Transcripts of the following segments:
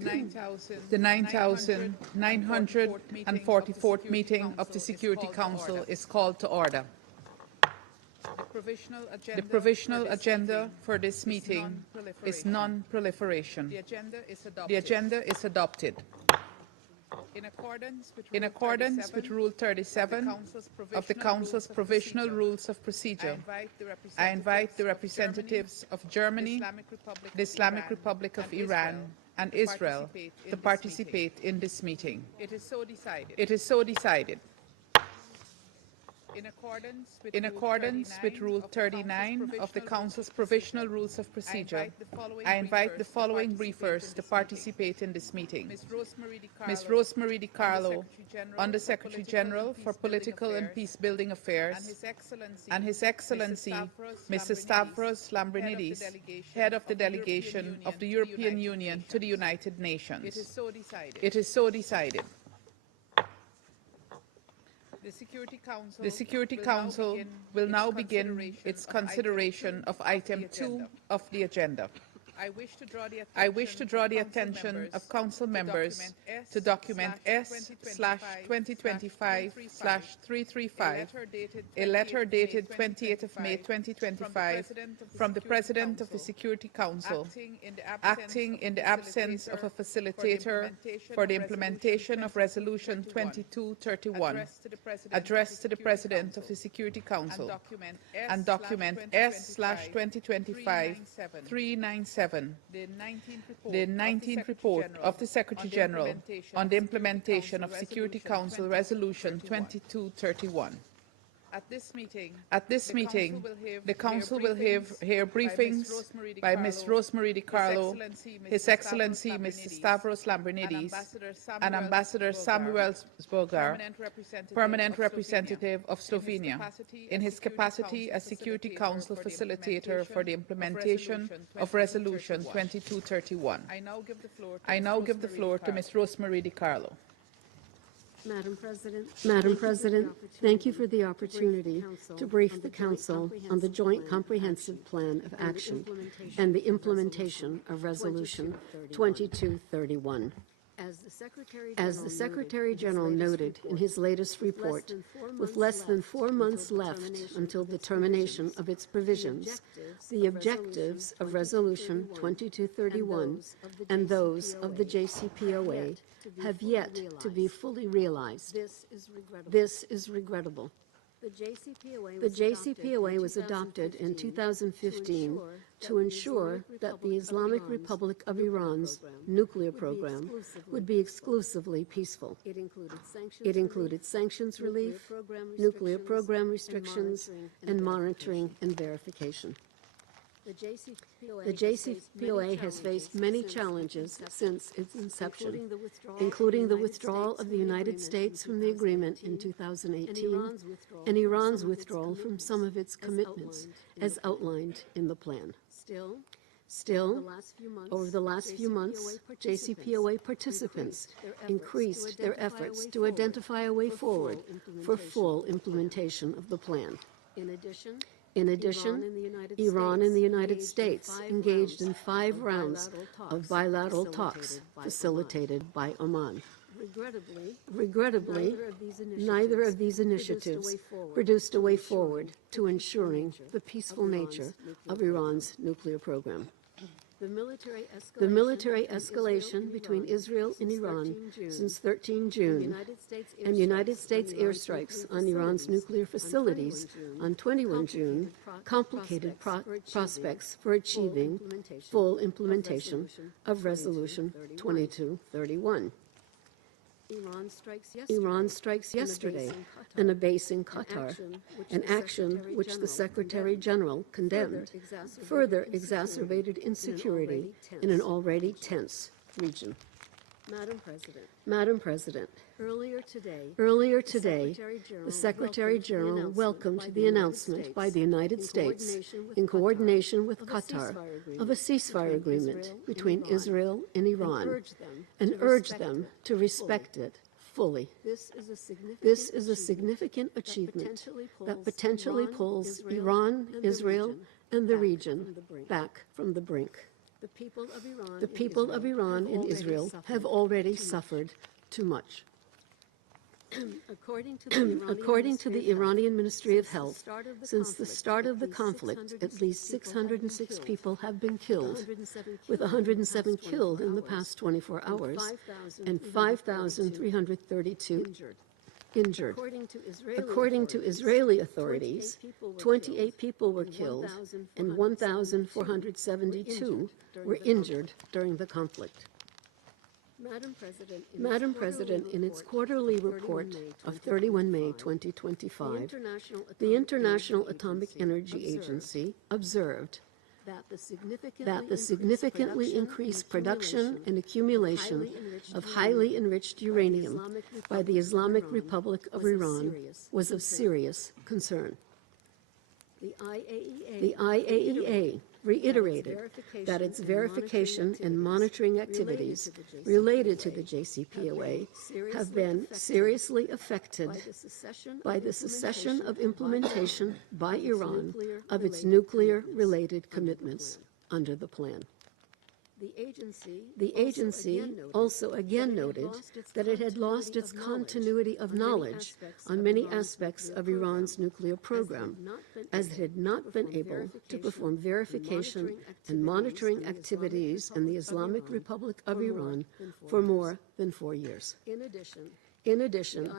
The 9,944th meeting of the Security Council is called to order. The provisional agenda for this meeting is non-proliferation. The agenda is adopted. In accordance with Rule 37 of the Council's Provisional Rules of Procedure, I invite the representatives of Germany, the Islamic Republic of Iran, and Israel to participate in this meeting. It is so decided. In accordance with Rule 39 of the Council's Provisional Rules of Procedure, I invite the following briefers to participate in this meeting. Ms. Rosemary DiCarlo, Under-Secretary General for Political and Peace-Building Affairs, and His Excellency Mr. Stavros Lambrinidis, Head of the Delegation of the European Union to the United Nations. It is so decided. The Security Council will now begin its consideration of item 2 of the agenda. I wish to draw the attention of Council members to document S/2025/335, a letter dated 28th of May 2025 from the President of the Security Council, acting in the absence of a facilitator for the implementation of Resolution 2231, addressed to the President of the Security Council, and document S/2025/397, the 19th report of the Secretary General on the implementation of Security Council Resolution 2231. At this meeting, the Council will hear briefings by Ms. Rosemary DiCarlo, His Excellency Mr. Stavros Lambrinidis, and Ambassador Samuel Zogar, Permanent Representative of Slovenia, in his capacity as Security Council Facilitator for the implementation of Resolution 2231. I now give the floor to Ms. Rosemary DiCarlo. Madam President, thank you for the opportunity to brief the Council on the Joint Comprehensive Plan of Action and the implementation of Resolution 2231. As the Secretary General noted in his latest report, with less than 4 months left until the termination of its provisions, the objectives of Resolution 2231 and those of the JCPOA have yet to be fully realized. This is regrettable. The JCPOA was adopted in 2015 to ensure that the Islamic Republic of Iran's nuclear program would be exclusively peaceful. It included sanctions relief, nuclear program restrictions, and monitoring and verification. The JCPOA has faced many challenges since its inception, including the withdrawal of the United States from the agreement in 2018 and Iran's withdrawal from some of its commitments, as outlined in the plan. Still, over the last few months, JCPOA participants increased their efforts to identify a way forward for full implementation of the plan. In addition, Iran and the United States engaged in 5 rounds of bilateral talks facilitated by Oman. Regrettably, neither of these initiatives produced a way forward to ensuring the peaceful nature of Iran's nuclear program. The military escalation between Israel and Iran since 13 June and United States airstrikes on Iran's nuclear facilities on 21 June complicated prospects for achieving full implementation of Resolution 2231. Iran strikes yesterday on a base in Qatar, an action which the Secretary General condemned, further exacerbated insecurity in an already tense region. Madam President, earlier today, the Secretary General welcomed the announcement by the United States, in coordination with Qatar, of a ceasefire agreement between Israel and Iran, and urged them to respect it fully. This is a significant achievement that potentially pulls Iran, Israel, and the region back from the brink. The people of Iran and Israel have already suffered too much. According to the Iranian Ministry of Health, since the start of the conflict, at least 606 people have been killed, with 107 killed in the past 24 hours and 5,332 injured. According to Israeli authorities, 28 people were killed and 1,472 were injured during the conflict. Madam President, in its quarterly report of 31 May 2025, the International Atomic Energy Agency observed that the significantly increased production and accumulation of highly enriched uranium by the Islamic Republic of Iran was of serious concern. The IAEA reiterated that its verification and monitoring activities related to the JCPOA have been seriously affected by the cessation of implementation by Iran of its nuclear-related commitments under the plan. The agency also again noted that it had lost its continuity of knowledge on many aspects of Iran's nuclear program, as it had not been able to perform verification and monitoring activities in the Islamic Republic of Iran for more than 4 years. In addition,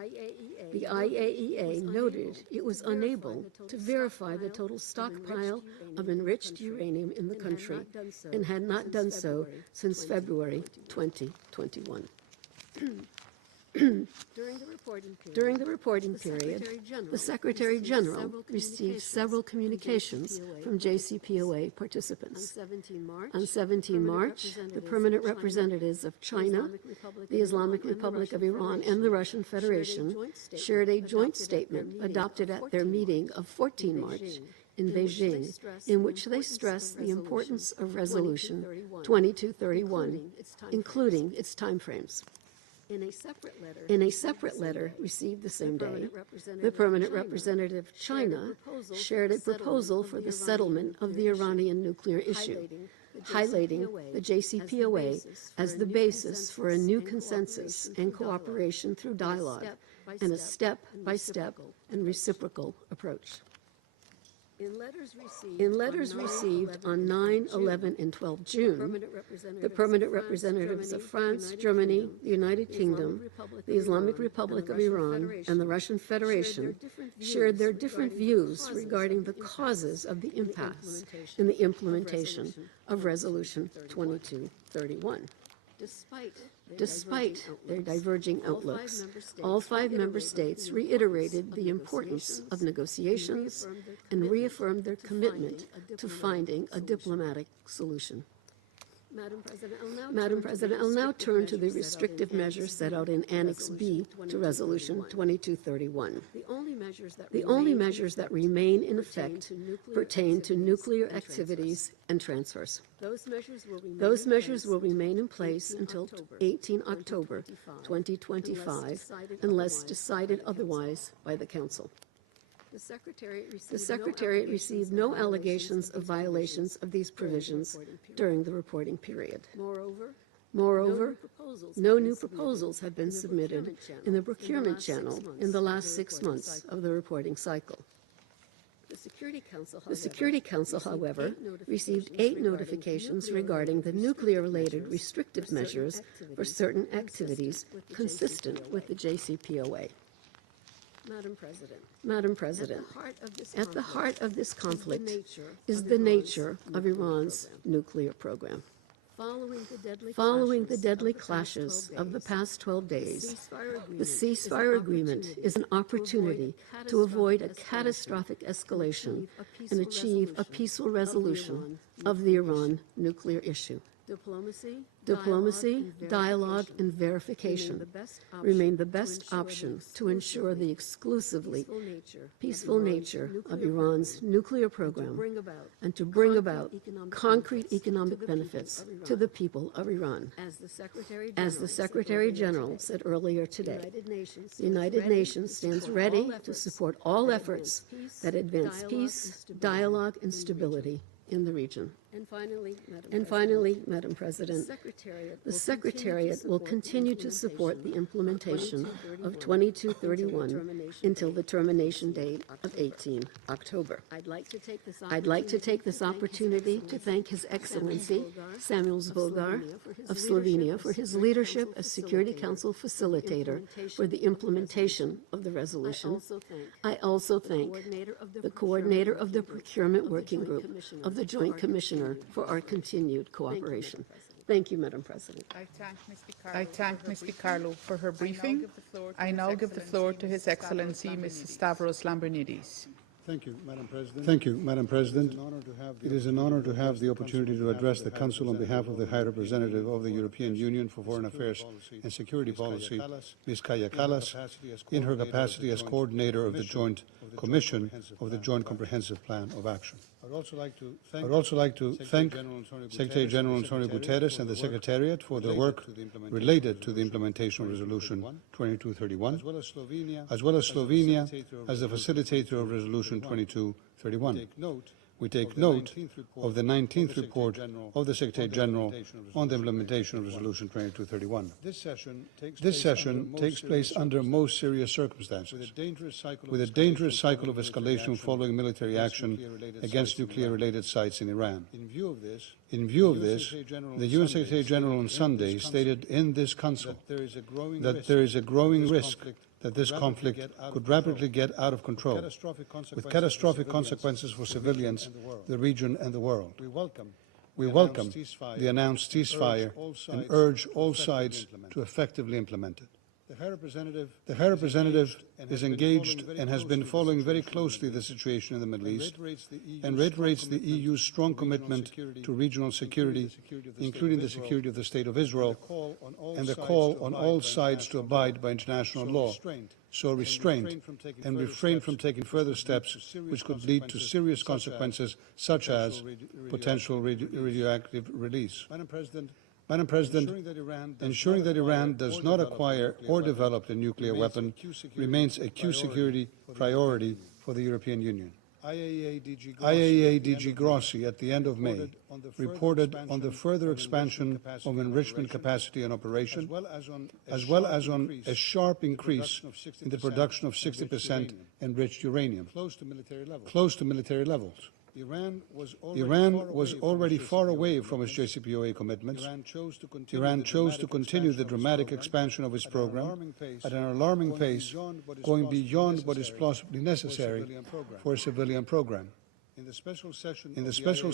the IAEA noted it was unable to verify the total stockpile of enriched uranium in the country and had not done so since February 2021. During the reporting period, the Secretary General received several communications from JCPOA participants. On 17 March, the permanent representatives of China, the Islamic Republic of Iran, and the Russian Federation shared a joint statement adopted at their meeting of 14 March in Beijing, in which they stressed the importance of Resolution 2231, including its timeframes. In a separate letter received the same day, the permanent representative of China shared a proposal for the settlement of the Iranian nuclear issue, highlighting the JCPOA as the basis for a new consensus and cooperation through dialogue and a step-by-step and reciprocal approach. In letters received on 9, 11, and 12 June, the permanent representatives of France, Germany, the United Kingdom, the Islamic Republic of Iran, and the Russian Federation shared their different views regarding the causes of the impasse in the implementation of Resolution 2231. Despite their diverging outlooks, all 5 member states reiterated the importance of negotiations and reaffirmed their commitment to finding a diplomatic solution. Madam President, I'll now turn to the restrictive measures set out in Annex B to Resolution 2231. The only measures that remain in effect pertain to nuclear activities and transfers. Those measures will remain in place until 18 October 2025, unless decided otherwise by the Council. The Secretariat received no allegations of violations of these provisions during the reporting period. Moreover, no new proposals have been submitted in the procurement channel in the last 6 months of the reporting cycle. The Security Council, however, received 8 notifications regarding the nuclear-related restrictive measures for certain activities consistent with the JCPOA. Madam President, at the heart of this conflict is the nature of Iran's nuclear program. Following the deadly clashes of the past 12 days, the ceasefire agreement is an opportunity to avoid a catastrophic escalation and achieve a peaceful resolution of the Iran nuclear issue. Diplomacy, dialogue, and verification remain the best option to ensure the exclusively peaceful nature of Iran's nuclear program and to bring about concrete economic benefits to the people of Iran. As the Secretary General said earlier today, the United Nations stands ready to support all efforts that advance peace, dialogue, and stability in the region. And finally, Madam President, the Secretariat will continue to support the implementation of 2231 until the termination date of 18 October. I'd like to take this opportunity to thank His Excellency Samuel Zogar of Slovenia for his leadership as Security Council facilitator for the implementation of the resolution. I also thank the coordinator of the Procurement Working Group of the Joint Commissioner for our continued cooperation. Thank you, Madam President. I thank Ms. DiCarlo for her briefing. I now give the floor to His Excellency Mr. Stavros Lambrinidis. Thank you, Madam President. Thank you, Madam President. It is an honor to have the opportunity to address the Council on behalf of the High Representative of the European Union for Foreign Affairs and Security Policy, Ms. Kaja Kallas, in her capacity as Coordinator of the Joint Commission of the Joint Comprehensive Plan of Action. I would also like to thank Secretary General Antonio Guterres and the Secretariat for their work related to the implementation of Resolution 2231, as well as Slovenia as the facilitator of Resolution 2231. We take note of the 19th report of the Secretary General on the implementation of Resolution 2231. This session takes place under most serious circumstances, with a dangerous cycle of escalation following military action against nuclear-related sites in Iran. In view of this, the UN Secretary General on Sunday stated in this Council that there is a growing risk that this conflict could rapidly get out of control, with catastrophic consequences for civilians, the region and the world. We welcome the announced ceasefire and urge all sides to effectively implement it. The High Representative is engaged and has been following very closely the situation in the Middle East and reiterates the EU's strong commitment to regional security, including the security of the State of Israel, and the call on all sides to abide by international law, show restraint, and refrain from taking further steps which could lead to serious consequences such as potential radioactive release. Madam President, ensuring that Iran does not acquire or develop a nuclear weapon remains a key security priority for the European Union. IAEA DG Grossi at the end of May reported on the further expansion of enrichment capacity and operation, as well as on a sharp increase in the production of 60% enriched uranium, close to military levels. Iran was already far away from its JCPOA commitments. Iran chose to continue the dramatic expansion of its program at an alarming pace, going beyond what is plausibly necessary for a civilian program. In the special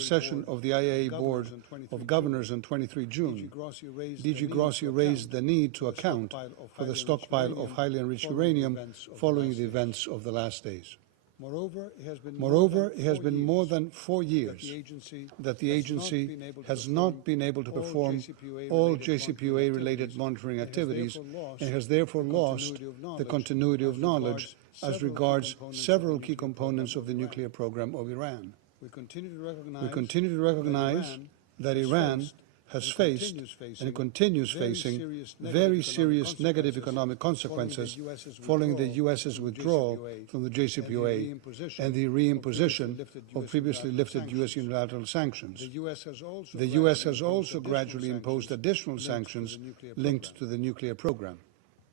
session of the IAEA Board of Governors on 23 June, DG Grossi raised the need to account for the stockpile of highly enriched uranium following the events of the last days. Moreover, it has been more than 4 years that the agency has not been able to perform all JCPOA-related monitoring activities and has therefore lost the continuity of knowledge as regards several key components of the nuclear program of Iran. We continue to recognize that Iran has faced and continues facing very serious negative economic consequences following the U.S.'s withdrawal from the JCPOA and the reimposition of previously lifted U.S. unilateral sanctions. The U.S. has also gradually imposed additional sanctions linked to the nuclear program.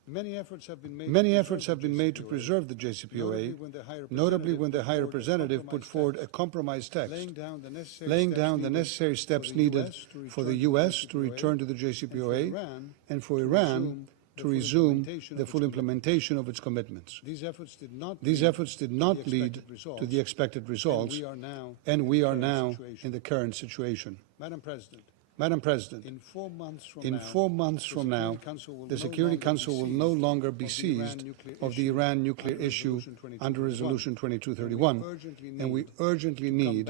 Many efforts have been made to preserve the JCPOA, notably when the High Representative put forward a compromise text, laying down the necessary steps needed for the U.S. to return to the JCPOA and for Iran to resume the full implementation of its commitments. These efforts did not lead to the expected results, and we are now in the current situation. Madam President, in 4 months from now, the Security Council will no longer be seized of the Iran nuclear issue under Resolution 2231, and we urgently need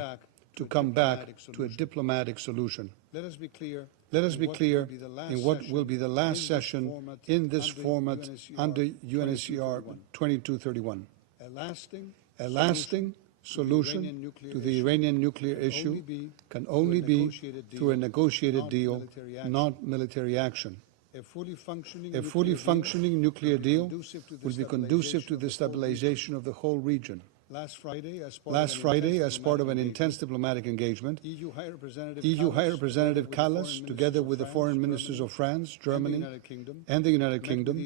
to come back to a diplomatic solution. Let us be clear in what will be the last session in this format under UNSCR 2231. A lasting solution to the Iranian nuclear issue can only be through a negotiated deal, not military action. A fully functioning nuclear deal will be conducive to the stabilization of the whole region. Last Friday, as part of an intense diplomatic engagement, EU High Representative Kallas, together with the foreign ministers of France, Germany, and the United Kingdom,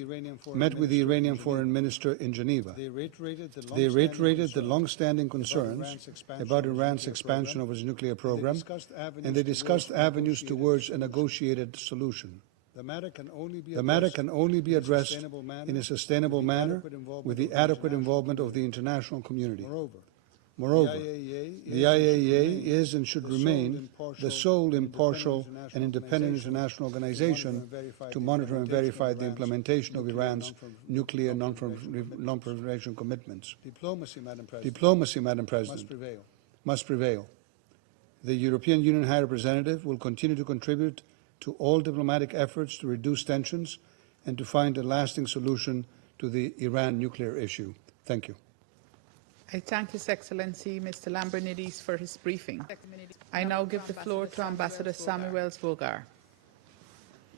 met with the Iranian foreign minister in Geneva. They reiterated the long-standing concerns about Iran's expansion of its nuclear program, and they discussed avenues towards a negotiated solution. The matter can only be addressed in a sustainable manner with the adequate involvement of the international community. Moreover, the IAEA is and should remain the sole impartial and independent international organization to monitor and verify the implementation of Iran's nuclear non-proliferation commitments. Diplomacy, Madam President, must prevail. The European Union High Representative will continue to contribute to all diplomatic efforts to reduce tensions and to find a lasting solution to the Iran nuclear issue. Thank you. I thank His Excellency Mr. Lambrinidis for his briefing. I now give the floor to Ambassador Samuel Zogar.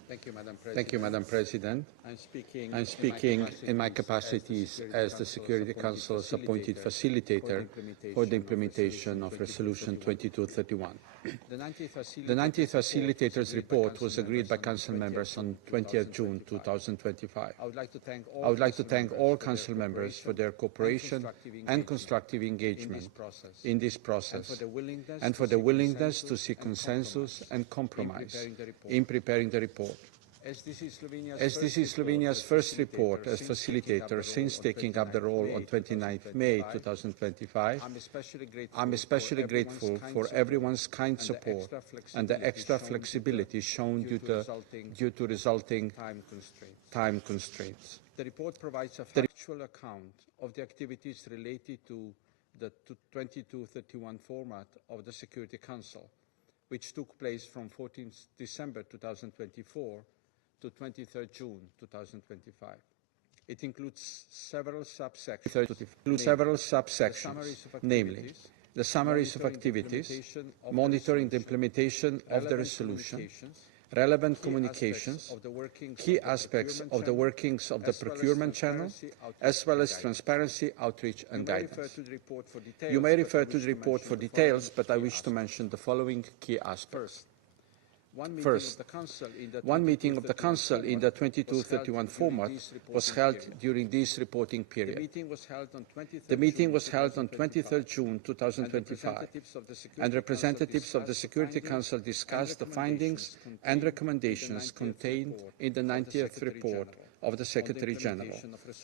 Thank you, Madam President. I'm speaking in my capacities as the Security Council's appointed facilitator for the implementation of Resolution 2231. The 90th Facilitator's report was agreed by Council members on 20th June 2025. I would like to thank all Council members for their cooperation and constructive engagement in this process, and for their willingness to seek consensus and compromise in preparing the report. As this is Slovenia's first report as facilitator since taking up the role on 29th May 2025, I'm especially grateful for everyone's kind support and the extra flexibility shown due to resulting time constraints. The report provides a factual account of the activities related to the 2231 format of the Security Council, which took place from 14th December 2024 to 23rd June 2025. It includes several subsections, namely the summaries of activities, monitoring the implementation of the resolution, relevant communications, key aspects of the workings of the procurement channel, as well as transparency, outreach and guidance. You may refer to the report for details, but I wish to mention the following key aspects. First, one meeting of the Council in the 2231 format was held during this reporting period. The meeting was held on 23rd June 2025, and representatives of the Security Council discussed the findings and recommendations contained in the 90th report of the Secretary-General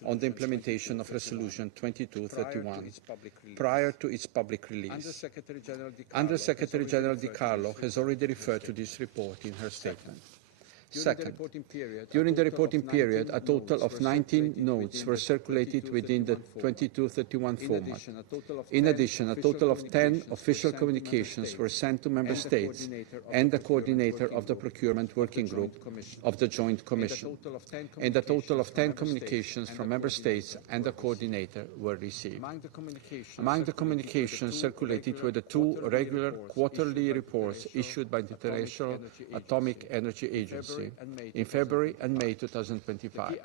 on the implementation of Resolution 2231 prior to its public release. Under-Secretary-General DiCarlo has already referred to this report in her statement. Second, during the reporting period, a total of 19 notes were circulated within the 2231 format. In addition, a total of 10 official communications were sent to Member States and the coordinator of the Procurement Working Group of the Joint Commission, and a total of 10 communications from Member States and the coordinator were received. Among the communications circulated were the two regular quarterly reports issued by the International Atomic Energy Agency in February and May 2025.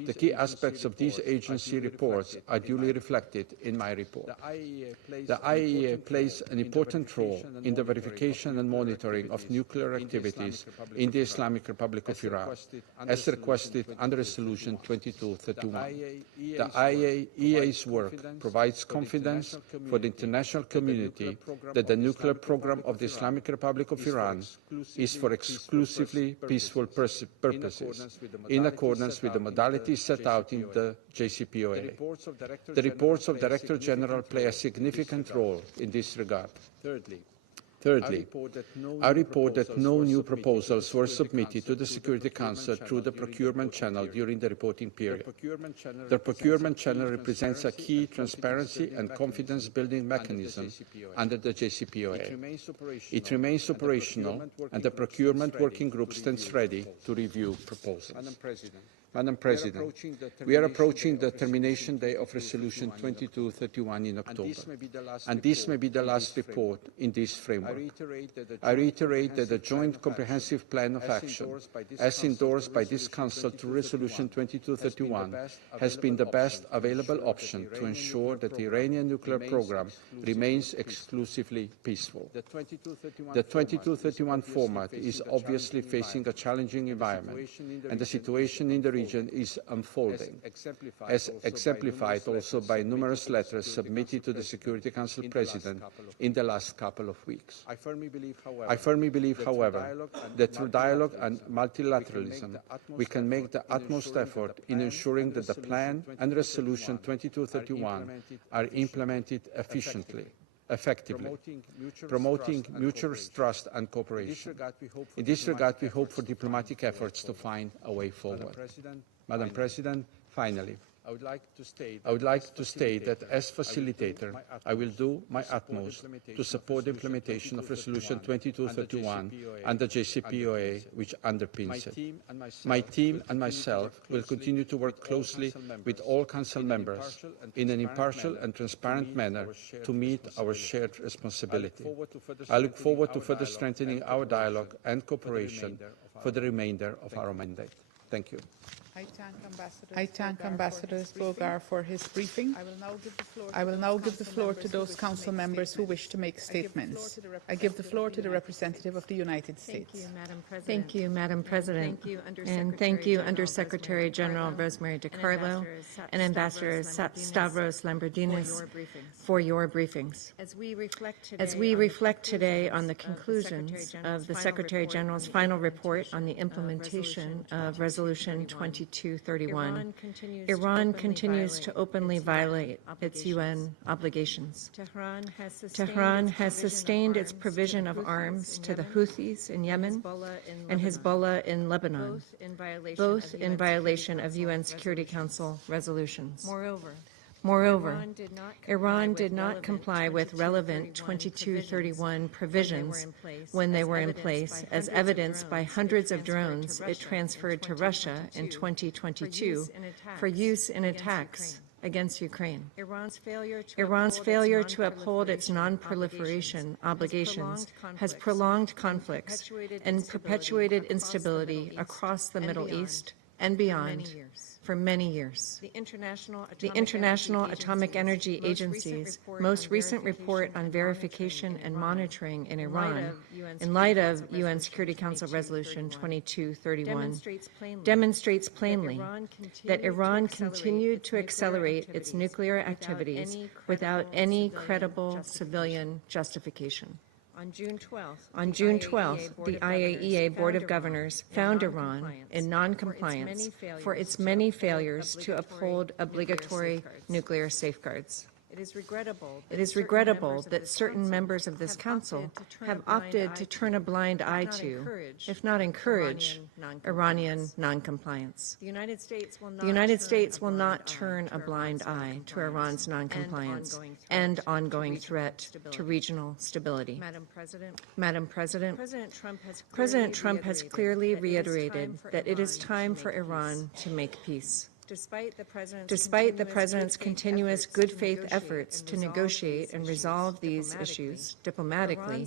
The key aspects of these agency reports are duly reflected in my report. The IAEA plays an important role in the verification and monitoring of nuclear activities in the Islamic Republic of Iran, as requested under Resolution 2231. The IAEA's work provides confidence for the international community that the nuclear program of the Islamic Republic of Iran is for exclusively peaceful purposes, in accordance with the modalities set out in the JCPOA. The reports of Director General play a significant role in this regard. Thirdly, I report that no new proposals were submitted to the Security Council through the procurement channel during the reporting period. The procurement channel represents a key transparency and confidence-building mechanism under the JCPOA. It remains operational, and the Procurement Working Group stands ready to review proposals. Madam President, we are approaching the termination day of Resolution 2231 in October, and this may be the last report in this framework. I reiterate that the Joint Comprehensive Plan of Action, as endorsed by this Council through Resolution 2231, has been the best available option to ensure that the Iranian nuclear program remains exclusively peaceful. The 2231 format is obviously facing a challenging environment, and the situation in the region is unfolding, as exemplified also by numerous letters submitted to the Security Council President in the last couple of weeks. I firmly believe, however, that through dialogue and multilateralism, we can make the utmost effort in ensuring that the plan and Resolution 2231 are implemented efficiently, effectively, promoting mutual trust and cooperation. In this regard, we hope for diplomatic efforts to find a way forward. Madam President, finally, I would like to state that as facilitator, I will do my utmost to support the implementation of Resolution 2231 and the JCPOA, which underpins it. My team and myself will continue to work closely with all Council members in an impartial and transparent manner to meet our shared responsibility. I look forward to further strengthening our dialogue and cooperation for the remainder of our mandate. Thank you. I thank Ambassador Zogar for his briefing. I will now give the floor to those Council members who wish to make statements. I give the floor to the representative of the United States. Thank you, Madam President. And thank you, Undersecretary General Rosemary DiCarlo and Ambassador Stavros Lambrinidis for your briefings. As we reflect today on the conclusions of the Secretary General's final report on the implementation of Resolution 2231, Iran continues to openly violate its UN obligations. Tehran has sustained its provision of arms to the Houthis in Yemen and Hezbollah in Lebanon, both in violation of UN Security Council resolutions. Moreover, Iran did not comply with relevant 2231 provisions when they were in place, as evidenced by hundreds of drones it transferred to Russia in 2022 for use in attacks against Ukraine. Iran's failure to uphold its non-proliferation obligations has prolonged conflicts and perpetuated instability across the Middle East and beyond for many years. The International Atomic Energy Agency's most recent report on verification and monitoring in Iran, in light of UN Security Council Resolution 2231, demonstrates plainly that Iran continued to accelerate its nuclear activities without any credible civilian justification. On June 12th, the IAEA Board of Governors found Iran in non-compliance for its many failures to uphold obligatory nuclear safeguards. It is regrettable that certain members of this Council have opted to turn a blind eye to, if not encourage, Iranian noncompliance. The United States will not turn a blind eye to Iran's noncompliance and ongoing threat to regional stability. Madam President, President Trump has clearly reiterated that it is time for Iran to make peace. Despite the President's continuous good faith efforts to negotiate and resolve these issues diplomatically,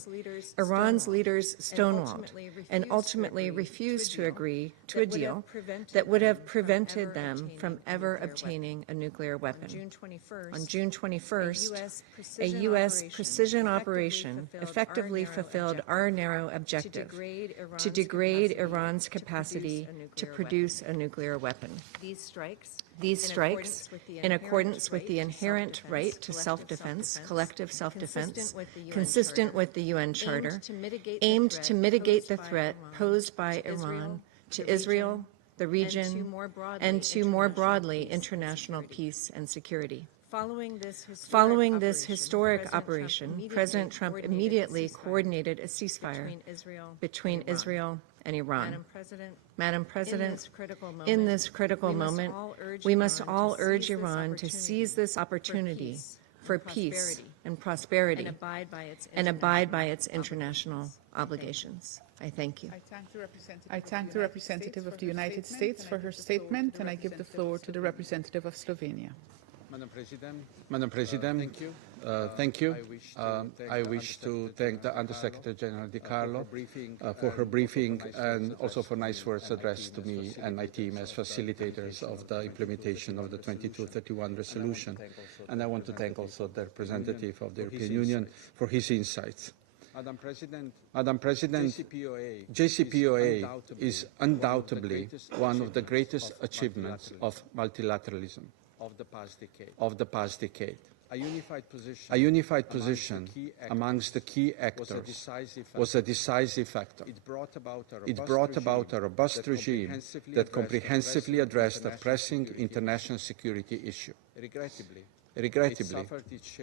Iran's leaders stonewalled and ultimately refused to agree to a deal that would have prevented them from ever obtaining a nuclear weapon. On June 21st, a U.S. precision operation effectively fulfilled our narrow objective to degrade Iran's capacity to produce a nuclear weapon. These strikes, in accordance with the inherent right to self-defense, collective self-defense, consistent with the UN Charter, aimed to mitigate the threat posed by Iran to Israel, the region, and to more broadly international peace and security. Following this historic operation, President Trump immediately coordinated a ceasefire between Israel and Iran. Madam President, in this critical moment, we must all urge Iran to seize this opportunity for peace and prosperity and abide by its international obligations. I thank you. I thank the representative of the United States for her statement, and I give the floor to the representative of Slovenia. Madam President, thank you. I wish to thank the Undersecretary General DiCarlo for her briefing and also for nice words addressed to me and my team as facilitators of the implementation of the 2231 resolution. And I want to thank also the representative of the European Union for his insights. Madam President, JCPOA is undoubtedly one of the greatest achievements of multilateralism of the past decade. A unified position amongst the key actors was a decisive factor. It brought about a robust regime that comprehensively addressed a pressing international security issue. Regrettably,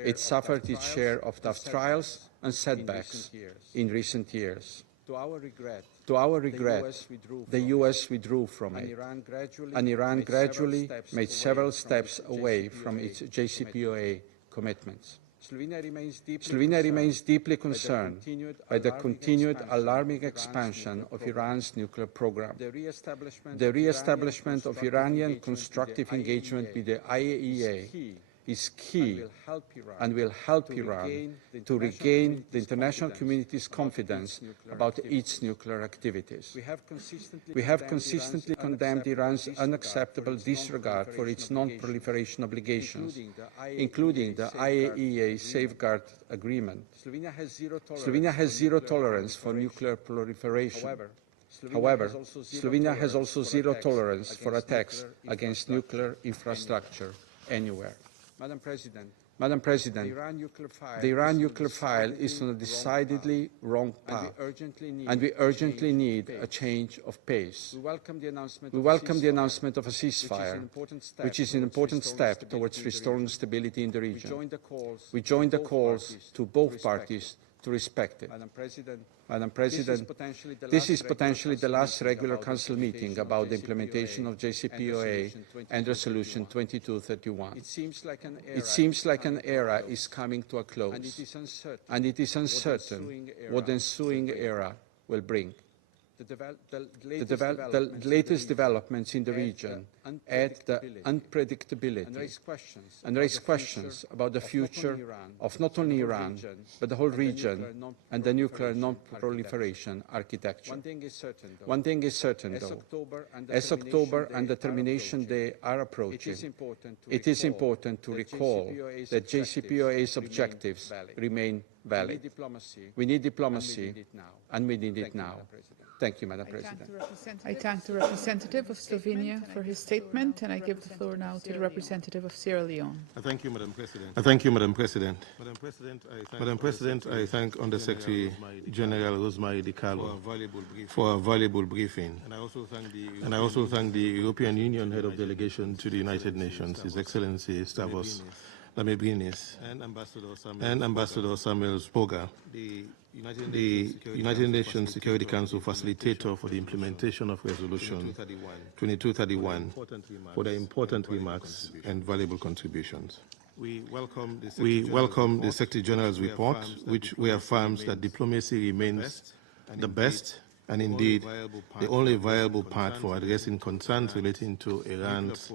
it suffered its share of tough trials and setbacks in recent years. To our regret, the U.S. withdrew from it, and Iran gradually made several steps away from its JCPOA commitments. Slovenia remains deeply concerned by the continued alarming expansion of Iran's nuclear program. The re-establishment of Iranian constructive engagement with the IAEA is key and will help Iran to regain the international community's confidence about its nuclear activities. We have consistently condemned Iran's unacceptable disregard for its non-proliferation obligations, including the IAEA Safeguard Agreement. Slovenia has zero tolerance for nuclear proliferation. However, Slovenia has also zero tolerance for attacks against nuclear infrastructure anywhere. Madam President, the Iran nuclear file is on a decidedly wrong path, and we urgently need a change of pace. We welcome the announcement of a ceasefire, which is an important step towards restoring stability in the region. We join the calls to both parties to respect it. Madam President, this is potentially the last regular Council meeting about the implementation of JCPOA and Resolution 2231. It seems like an era is coming to a close, and it is uncertain what the ensuing era will bring. The latest developments in the region add the unpredictability and raise questions about the future of not only Iran, but the whole region and the nuclear non-proliferation architecture. One thing is certain, though. As October and the Termination Day are approaching, it is important to recall that JCPOA's objectives remain valid. We need diplomacy, and we need it now. Thank you, Madam President. I thank the representative of Slovenia for his statement, and I give the floor now to the representative of Sierra Leone. Thank you, Madam President. Thank you, Madam President. Madam President, I thank Undersecretary General Rosemary DiCarlo for a valuable briefing. And I also thank the European Union Head of Delegation to the United Nations, His Excellency Stavros Lambrinidis, and Ambassador Samuel Zogar, the United Nations Security Council facilitator for the implementation of Resolution 2231, for their important remarks and valuable contributions. We welcome the Secretary General's report, which reaffirms that diplomacy remains the best and indeed the only viable path for addressing concerns relating to Iran's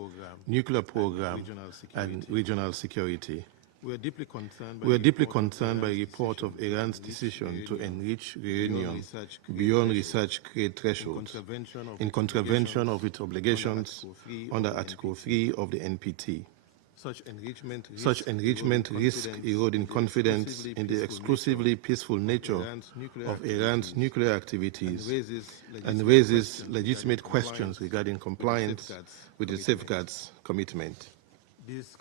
nuclear program and regional security. We are deeply concerned by a report of Iran's decision to enrich uranium beyond research-grade thresholds in contravention of its obligations under Article 3 of the NPT. Such enrichment risks eroding confidence in the exclusively peaceful nature of Iran's nuclear activities and raises legitimate questions regarding compliance with the safeguards commitment. These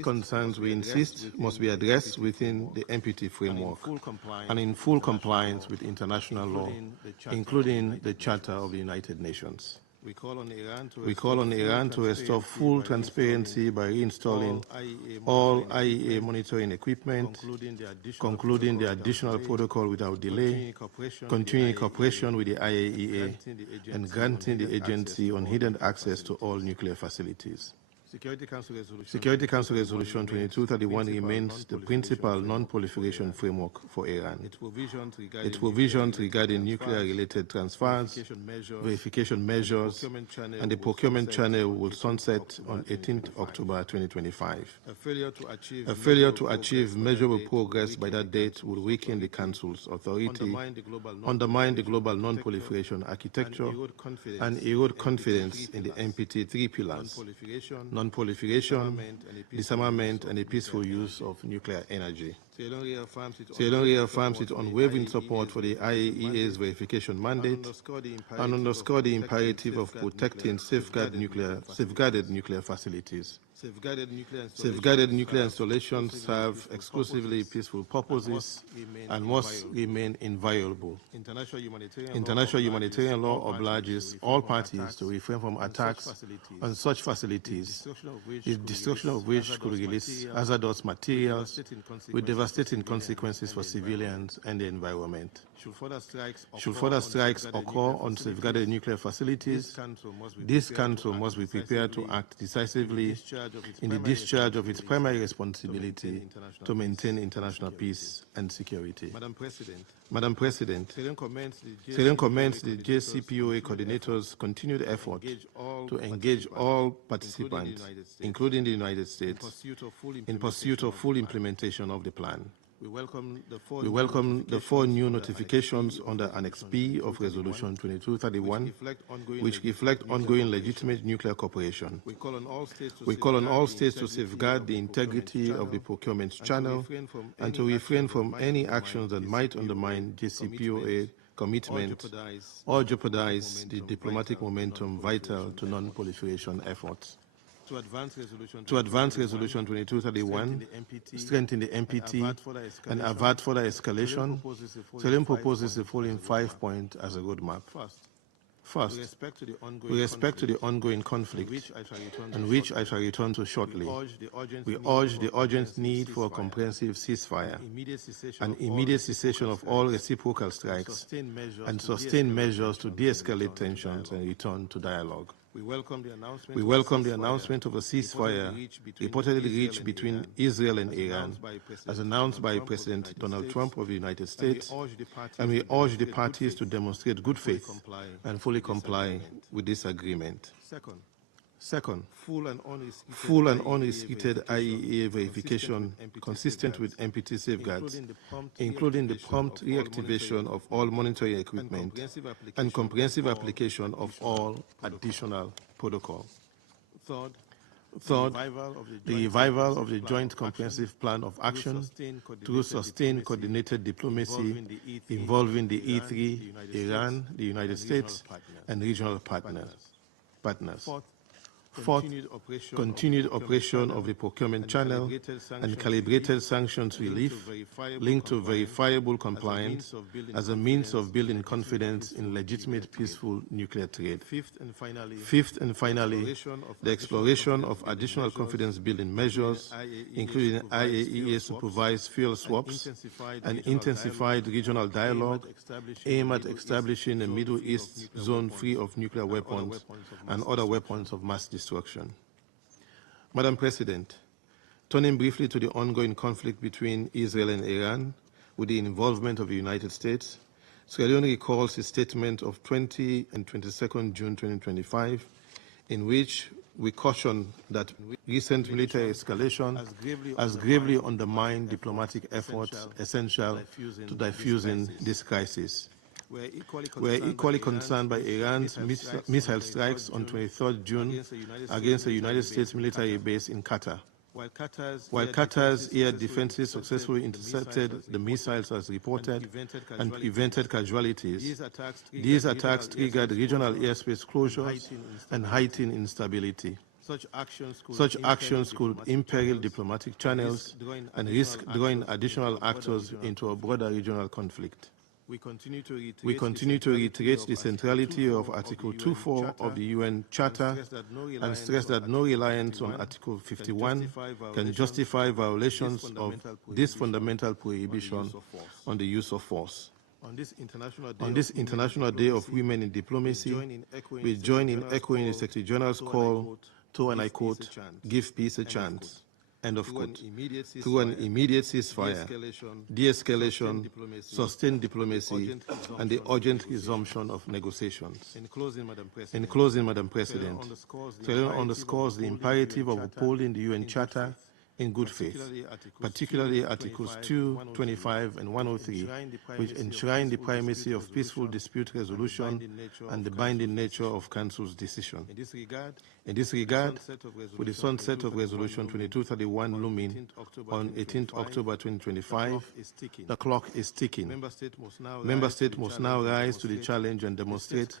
concerns, we insist, must be addressed within the NPT framework and in full compliance with international law, including the Charter of the United Nations. We call on Iran to restore full transparency by reinstalling all IAEA monitoring equipment, concluding the additional protocol without delay, continuing cooperation with the IAEA, and granting the agency unhindered access to all nuclear facilities. Security Council Resolution 2231 remains the principal non-proliferation framework for Iran. Its provisions regarding nuclear-related transfers, verification measures, and the procurement channel will sunset on 18th October 2025. A failure to achieve measurable progress by that date will weaken the Council's authority, undermine the global non-proliferation architecture, and erode confidence in the NPT three pillars: non-proliferation, disarmament, and a peaceful use of nuclear energy. Ceylon reaffirms its unwavering support for the IAEA's verification mandate and underscore the imperative of protecting safeguarded nuclear facilities. Safeguarded nuclear installations serve exclusively peaceful purposes and must remain inviolable. International humanitarian law obliges all parties to refrain from attacks on such facilities, the destruction of which could release hazardous materials with devastating consequences for civilians and the environment. Should further strikes occur on safeguarded nuclear facilities, this Council must be prepared to act decisively in the discharge of its primary responsibility to maintain international peace and security. Madam President, Ceylon commends the JCPOA coordinators' continued effort to engage all participants, including the United States, in pursuit of full implementation of the plan. We welcome the four new notifications under Annex B of Resolution 2231, which reflect ongoing legitimate nuclear cooperation. We call on all states to safeguard the integrity of the procurement channel and to refrain from any actions that might undermine JCPOA commitment or jeopardize the diplomatic momentum vital to non-proliferation efforts. To advance Resolution 2231, strengthen the NPT, and avert further escalation, Ceylon proposes the following 5 points as a roadmap. First, with respect to the ongoing conflict, and which I shall return to shortly, we urge the urgent need for a comprehensive ceasefire, an immediate cessation of all reciprocal strikes, and sustained measures to de-escalate tensions and return to dialogue. We welcome the announcement of a ceasefire reportedly reached between Israel and Iran, as announced by President Donald Trump of the United States, and we urge the parties to demonstrate good faith and fully comply with this agreement. Second, full and unrestricted IAEA verification consistent with NPT safeguards, including the prompt reactivation of all monitoring equipment and comprehensive application of all additional protocol. Third, the revival of the Joint Comprehensive Plan of Action through sustained coordinated diplomacy involving the E3, Iran, the United States, and regional partners. Fourth, continued operation of the procurement channel and calibrated sanctions relief linked to verifiable compliance as a means of building confidence in legitimate peaceful nuclear trade. Fifth and finally, the exploration of additional confidence-building measures, including IAEA-supervised fuel swaps and intensified regional dialogue aimed at establishing a Middle East zone free of nuclear weapons and other weapons of mass destruction. Madam President, turning briefly to the ongoing conflict between Israel and Iran with the involvement of the United States, Sierra Leone recalls a statement of 20 and 22nd June 2025 in which we caution that recent military escalation has gravely undermined diplomatic efforts essential to diffusing this crisis. We are equally concerned by Iran's missile strikes on 23rd June against a United States military base in Qatar. While Qatar's air defenses successfully intercepted the missiles as reported and prevented casualties, these attacks triggered regional airspace closures and heightened instability. Such actions could imperil diplomatic channels and risk drawing additional actors into a broader regional conflict. We continue to reiterate the centrality of Article 2.4 of the UN Charter and stress that no reliance on Article 51 can justify violations of this fundamental prohibition on the use of force. On this International Day of Women in Diplomacy, we join in echoing the Secretary General's call to, and I quote, give peace a chance, end of quote, through an immediate ceasefire, de-escalation, sustained diplomacy, and the urgent resumption of negotiations. In closing, Madam President, Sierra Leone underscores the imperative of upholding the UN Charter in good faith, particularly Articles 2, 25, and 103, which enshrine the primacy of peaceful dispute resolution and the binding nature of Council's decision. In this regard, with the sunset of Resolution 2231 looming on 18th October 2025, the clock is ticking. Member States must now rise to the challenge and demonstrate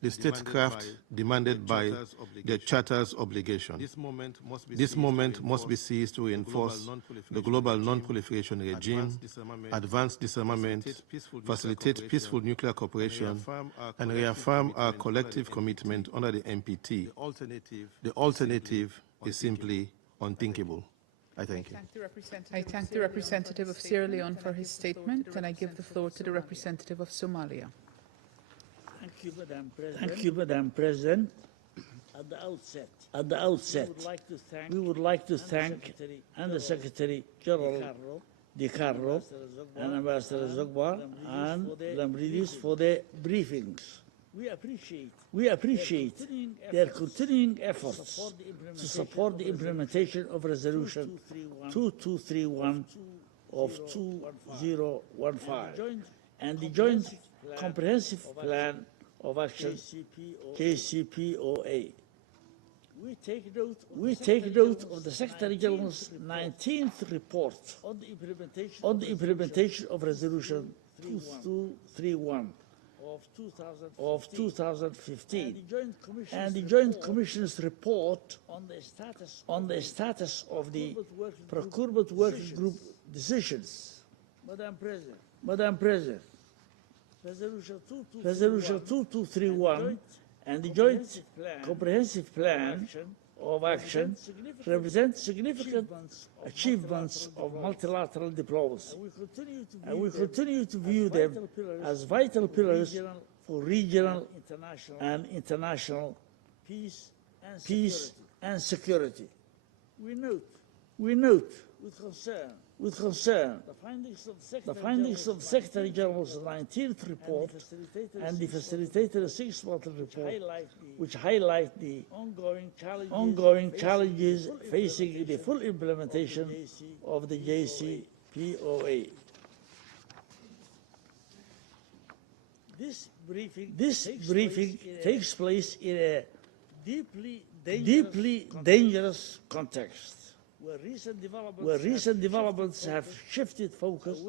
the statecraft demanded by the Charter's obligation. This moment must be seized to reinforce the global non-proliferation regime, advance disarmament, facilitate peaceful nuclear cooperation, and reaffirm our collective commitment under the NPT. The alternative is simply unthinkable. I thank you. I thank the representative of Sierra Leone for his statement, and I give the floor to the representative of Somalia. Thank you, Madam President. Thank you, Madam President. At the outset, we would like to thank Under Secretary General DiCarlo and Ambassador Zogar and Lambrinidis for their briefings. We appreciate their continuing efforts to support the implementation of Resolution 2231 of 2015 and the Joint Comprehensive Plan of Action, JCPOA. We take note of the Secretary General's 19th report on the implementation of Resolution 2231 of 2015 and the Joint Commission's report on the status of the Procurement Working Group decisions. Madam President, Resolution 2231 and the Joint Comprehensive Plan of Action represent significant achievements of multilateral diplomacy, and we continue to view them as vital pillars for regional and international peace and security. We note with concern the findings of the Secretary General's 19th report and the facilitated 6-month report, which highlight the ongoing challenges facing the full implementation of the JCPOA. This briefing takes place in a deeply dangerous context, where recent developments have shifted focus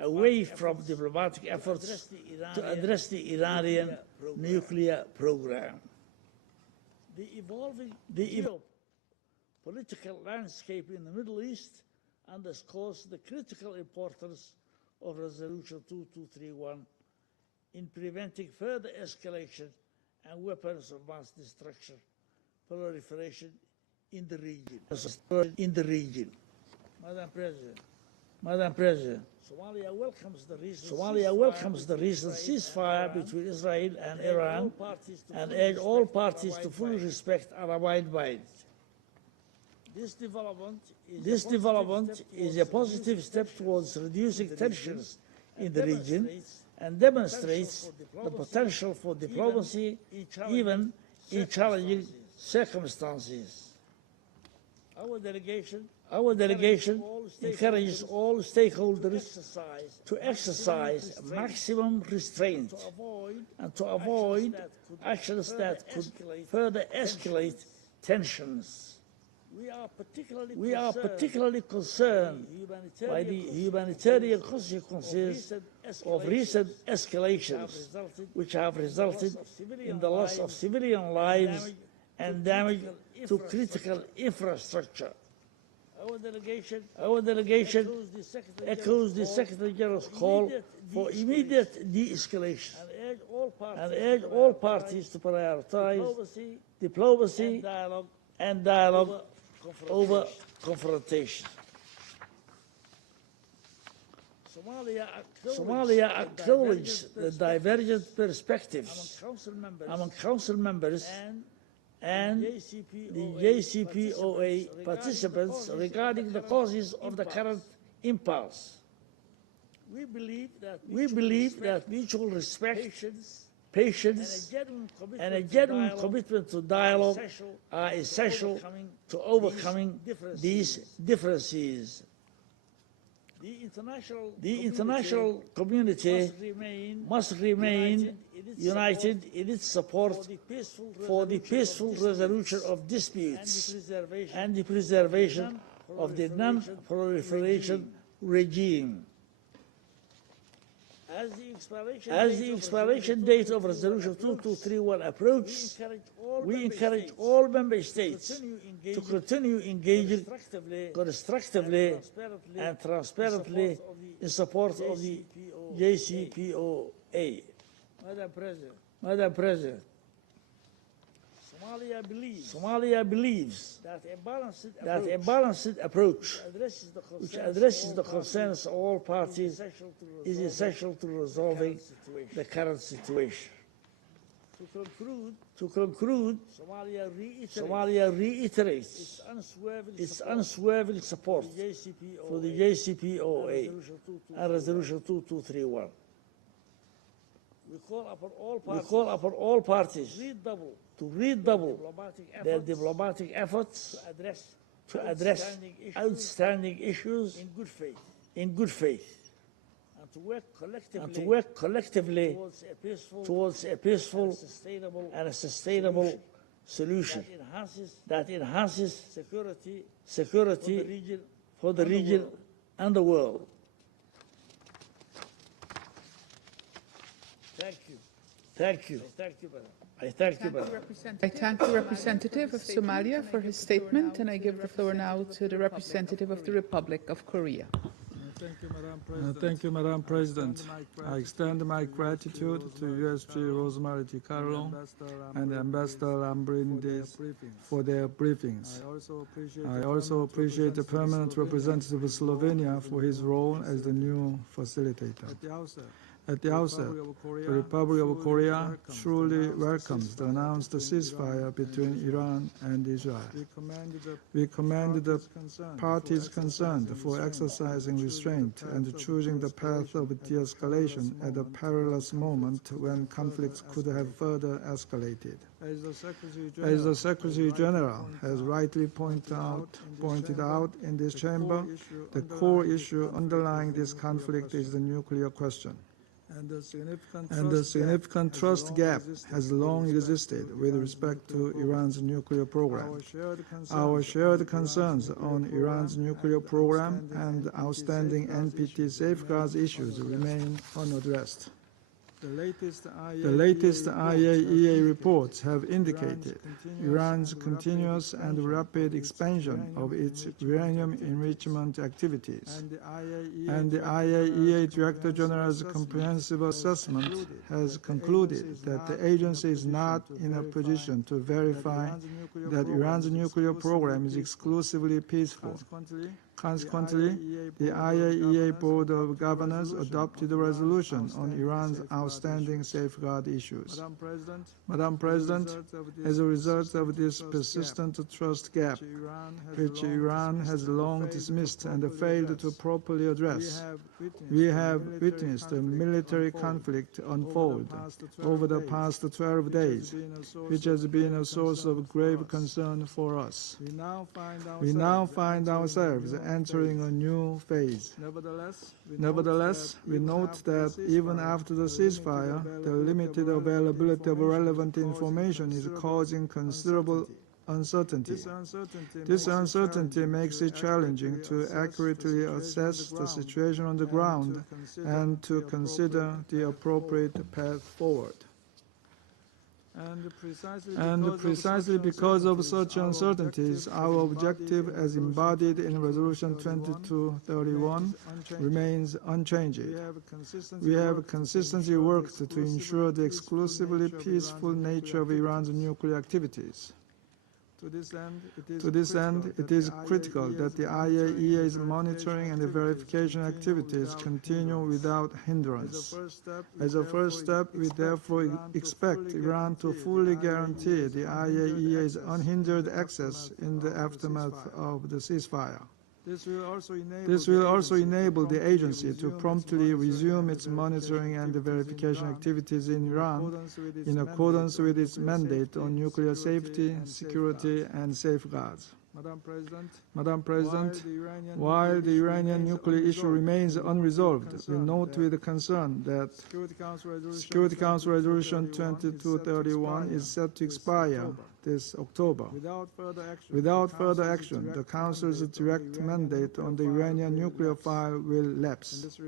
away from diplomatic efforts to address the Iranian nuclear program. The evolving political landscape in the Middle East underscores the critical importance of Resolution 2231 in preventing further escalation and weapons of mass destruction, proliferation in the region. Madam President, Somalia welcomes the recent ceasefire between Israel and Iran and urge all parties to fully respect and abide by it. This development is a positive step towards reducing tensions in the region and demonstrates the potential for diplomacy even in challenging circumstances. Our delegation encourages all stakeholders to exercise maximum restraint and to avoid actions that could further escalate tensions. We are particularly concerned by the humanitarian consequences of recent escalations, which have resulted in the loss of civilian lives and damage to critical infrastructure. Our delegation echoes the Secretary General's call for immediate de-escalation and urge all parties to prioritize diplomacy and dialogue over confrontation. Somalia acknowledges the divergent perspectives among Council members and the JCPOA participants regarding the causes of the current impasse. We believe that mutual respect, patience, and a genuine commitment to dialogue are essential to overcoming these differences. The international community must remain united in its support for the peaceful resolution of disputes and the preservation of the non-proliferation regime. As the expiration date of Resolution 2231 approaches, we encourage all member states to continue engaging constructively and transparently in support of the JCPOA. Madam President, Somalia believes that a balanced approach which addresses the concerns of all parties is essential to resolving the current situation. To conclude, Somalia reiterates its unswerving support for the JCPOA and Resolution 2231. We call upon all parties to redouble their diplomatic efforts to address outstanding issues in good faith, and to work collectively towards a peaceful and a sustainable solution that enhances security for the region and the world. Thank you. I thank the representative of Somalia for his statement, and I give the floor now to the representative of the Republic of Korea. Thank you, Madam President. I extend my gratitude to USG Rosemary DiCarlo and Ambassador Lambrinidis for their briefings. I also appreciate the permanent representative of Slovenia for his role as the new facilitator. At the outset, the Republic of Korea truly welcomes the announced ceasefire between Iran and Israel. We commend the parties concerned for exercising restraint and choosing the path of de-escalation at a perilous moment when conflicts could have further escalated. As the Secretary General has rightly pointed out in this chamber, the core issue underlying this conflict is the nuclear question. And the significant trust gap has long existed with respect to Iran's nuclear program. Our shared concerns on Iran's nuclear program and outstanding NPT safeguards issues remain unaddressed. The latest IAEA reports have indicated Iran's continuous and rapid expansion of its uranium enrichment activities, and the IAEA Director General's comprehensive assessment has concluded that the agency is not in a position to verify that Iran's nuclear program is exclusively peaceful. Consequently, the IAEA Board of Governors adopted a resolution on Iran's outstanding safeguard issues. Madam President, as a result of this persistent trust gap, which Iran has long dismissed and failed to properly address, we have witnessed a military conflict unfold over the past 12 days, which has been a source of grave concern for us. We now find ourselves entering a new phase. Nevertheless, we note that even after the ceasefire, the limited availability of relevant information is causing considerable uncertainty. This uncertainty makes it challenging to accurately assess the situation on the ground and to consider the appropriate path forward. And precisely because of such uncertainties, our objective as embodied in Resolution 2231 remains unchanging. We have consistently worked to ensure the exclusively peaceful nature of Iran's nuclear activities. To this end, it is critical that the IAEA's monitoring and verification activities continue without hindrance. As a first step, we therefore expect Iran to fully guarantee the IAEA's unhindered access in the aftermath of the ceasefire. This will also enable the agency to promptly resume its monitoring and verification activities in Iran in accordance with its mandate on nuclear safety, security, and safeguards. Madam President, while the Iranian nuclear issue remains unresolved, we note with concern that Security Council Resolution 2231 is set to expire this October. Without further action, the Council's direct mandate on the Iranian nuclear file will lapse.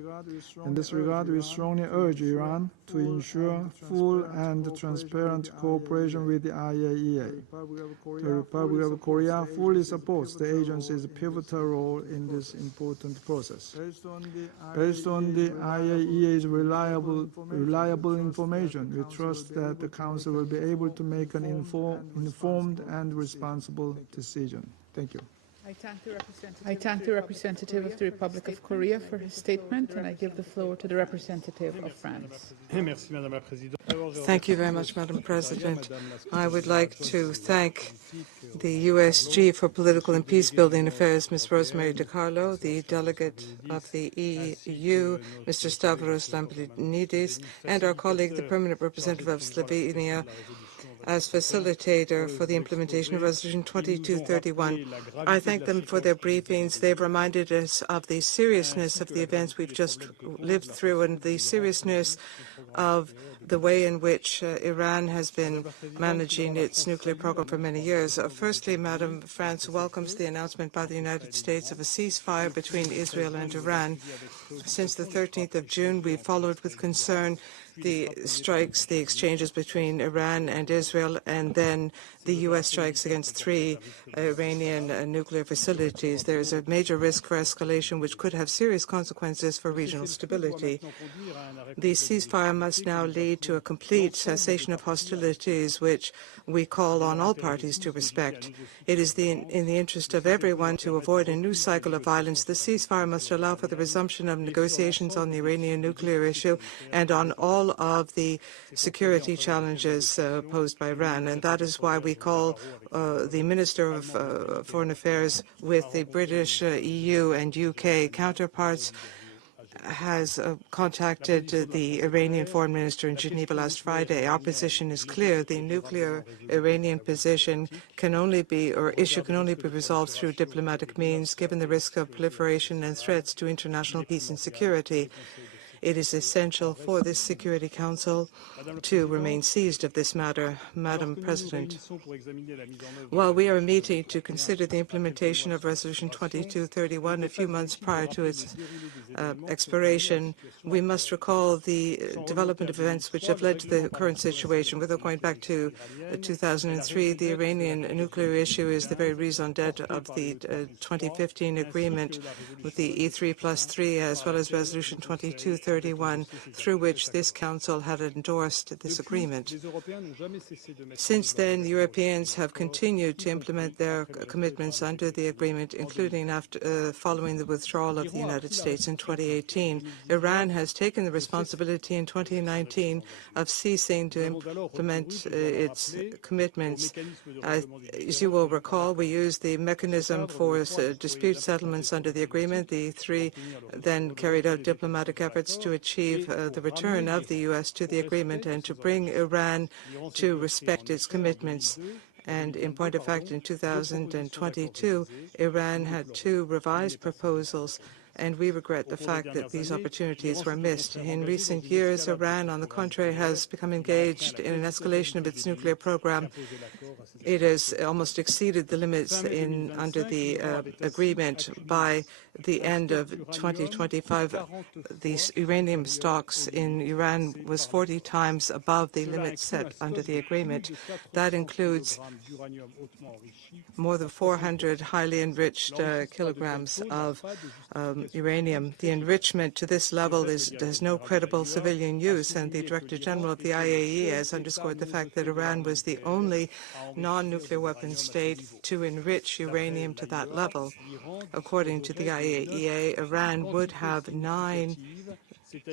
In this regard, we strongly urge Iran to ensure full and transparent cooperation with the IAEA. The Republic of Korea fully supports the agency's pivotal role in this important process. Based on the IAEA's reliable information, we trust that the Council will be able to make an informed and responsible decision. Thank you. I thank the representative of the Republic of Korea for his statement, and I give the floor to the representative of France. Thank you very much, Madam President. I would like to thank the USG for Political and Peacebuilding Affairs, Ms. Rosemary DiCarlo, the delegate of the EU, Mr. Stavros Lambrinidis, and our colleague, the permanent representative of Slovenia, as facilitator for the implementation of Resolution 2231. I thank them for their briefings. They've reminded us of the seriousness of the events we've just lived through and the seriousness of the way in which Iran has been managing its nuclear program for many years. Firstly, Madam, France welcomes the announcement by the United States of a ceasefire between Israel and Iran. Since the 13th of June, we followed with concern the strikes, the exchanges between Iran and Israel, and then the U.S. strikes against 3 Iranian nuclear facilities. There is a major risk for escalation, which could have serious consequences for regional stability. The ceasefire must now lead to a complete cessation of hostilities, which we call on all parties to respect. It is in the interest of everyone to avoid a new cycle of violence. The ceasefire must allow for the resumption of negotiations on the Iranian nuclear issue and on all of the security challenges posed by Iran. And that is why we call the Minister of Foreign Affairs with the British, EU and UK counterparts has contacted the Iranian foreign minister in Geneva last Friday. Our position is clear. The nuclear Iranian position can only be, or issue can only be resolved through diplomatic means, given the risk of proliferation and threats to international peace and security. It is essential for this Security Council to remain seized of this matter. Madam President, while we are meeting to consider the implementation of Resolution 2231 a few months prior to its expiration, we must recall the development of events which have led to the current situation. Without going back to 2003, the Iranian nuclear issue is the very raison d'etre of the 2015 agreement with the E3+3, as well as Resolution 2231, through which this Council had endorsed this agreement. Since then, the Europeans have continued to implement their commitments under the agreement, including following the withdrawal of the United States in 2018. Iran has taken the responsibility in 2019 of ceasing to implement its commitments. As you will recall, we used the mechanism for dispute settlements under the agreement. The 3 then carried out diplomatic efforts to achieve the return of the U.S. to the agreement and to bring Iran to respect its commitments. And in point of fact, in 2022, Iran had 2 revised proposals, and we regret the fact that these opportunities were missed. In recent years, Iran, on the contrary, has become engaged in an escalation of its nuclear program. It has almost exceeded the limits under the agreement. By the end of 2025, the uranium stocks in Iran was 40 times above the limit set under the agreement. That includes more than 400 highly enriched kilograms of uranium. The enrichment to this level has no credible civilian use, and the Director General of the IAEA has underscored the fact that Iran was the only non-nuclear weapon state to enrich uranium to that level. According to the IAEA, Iran would have 9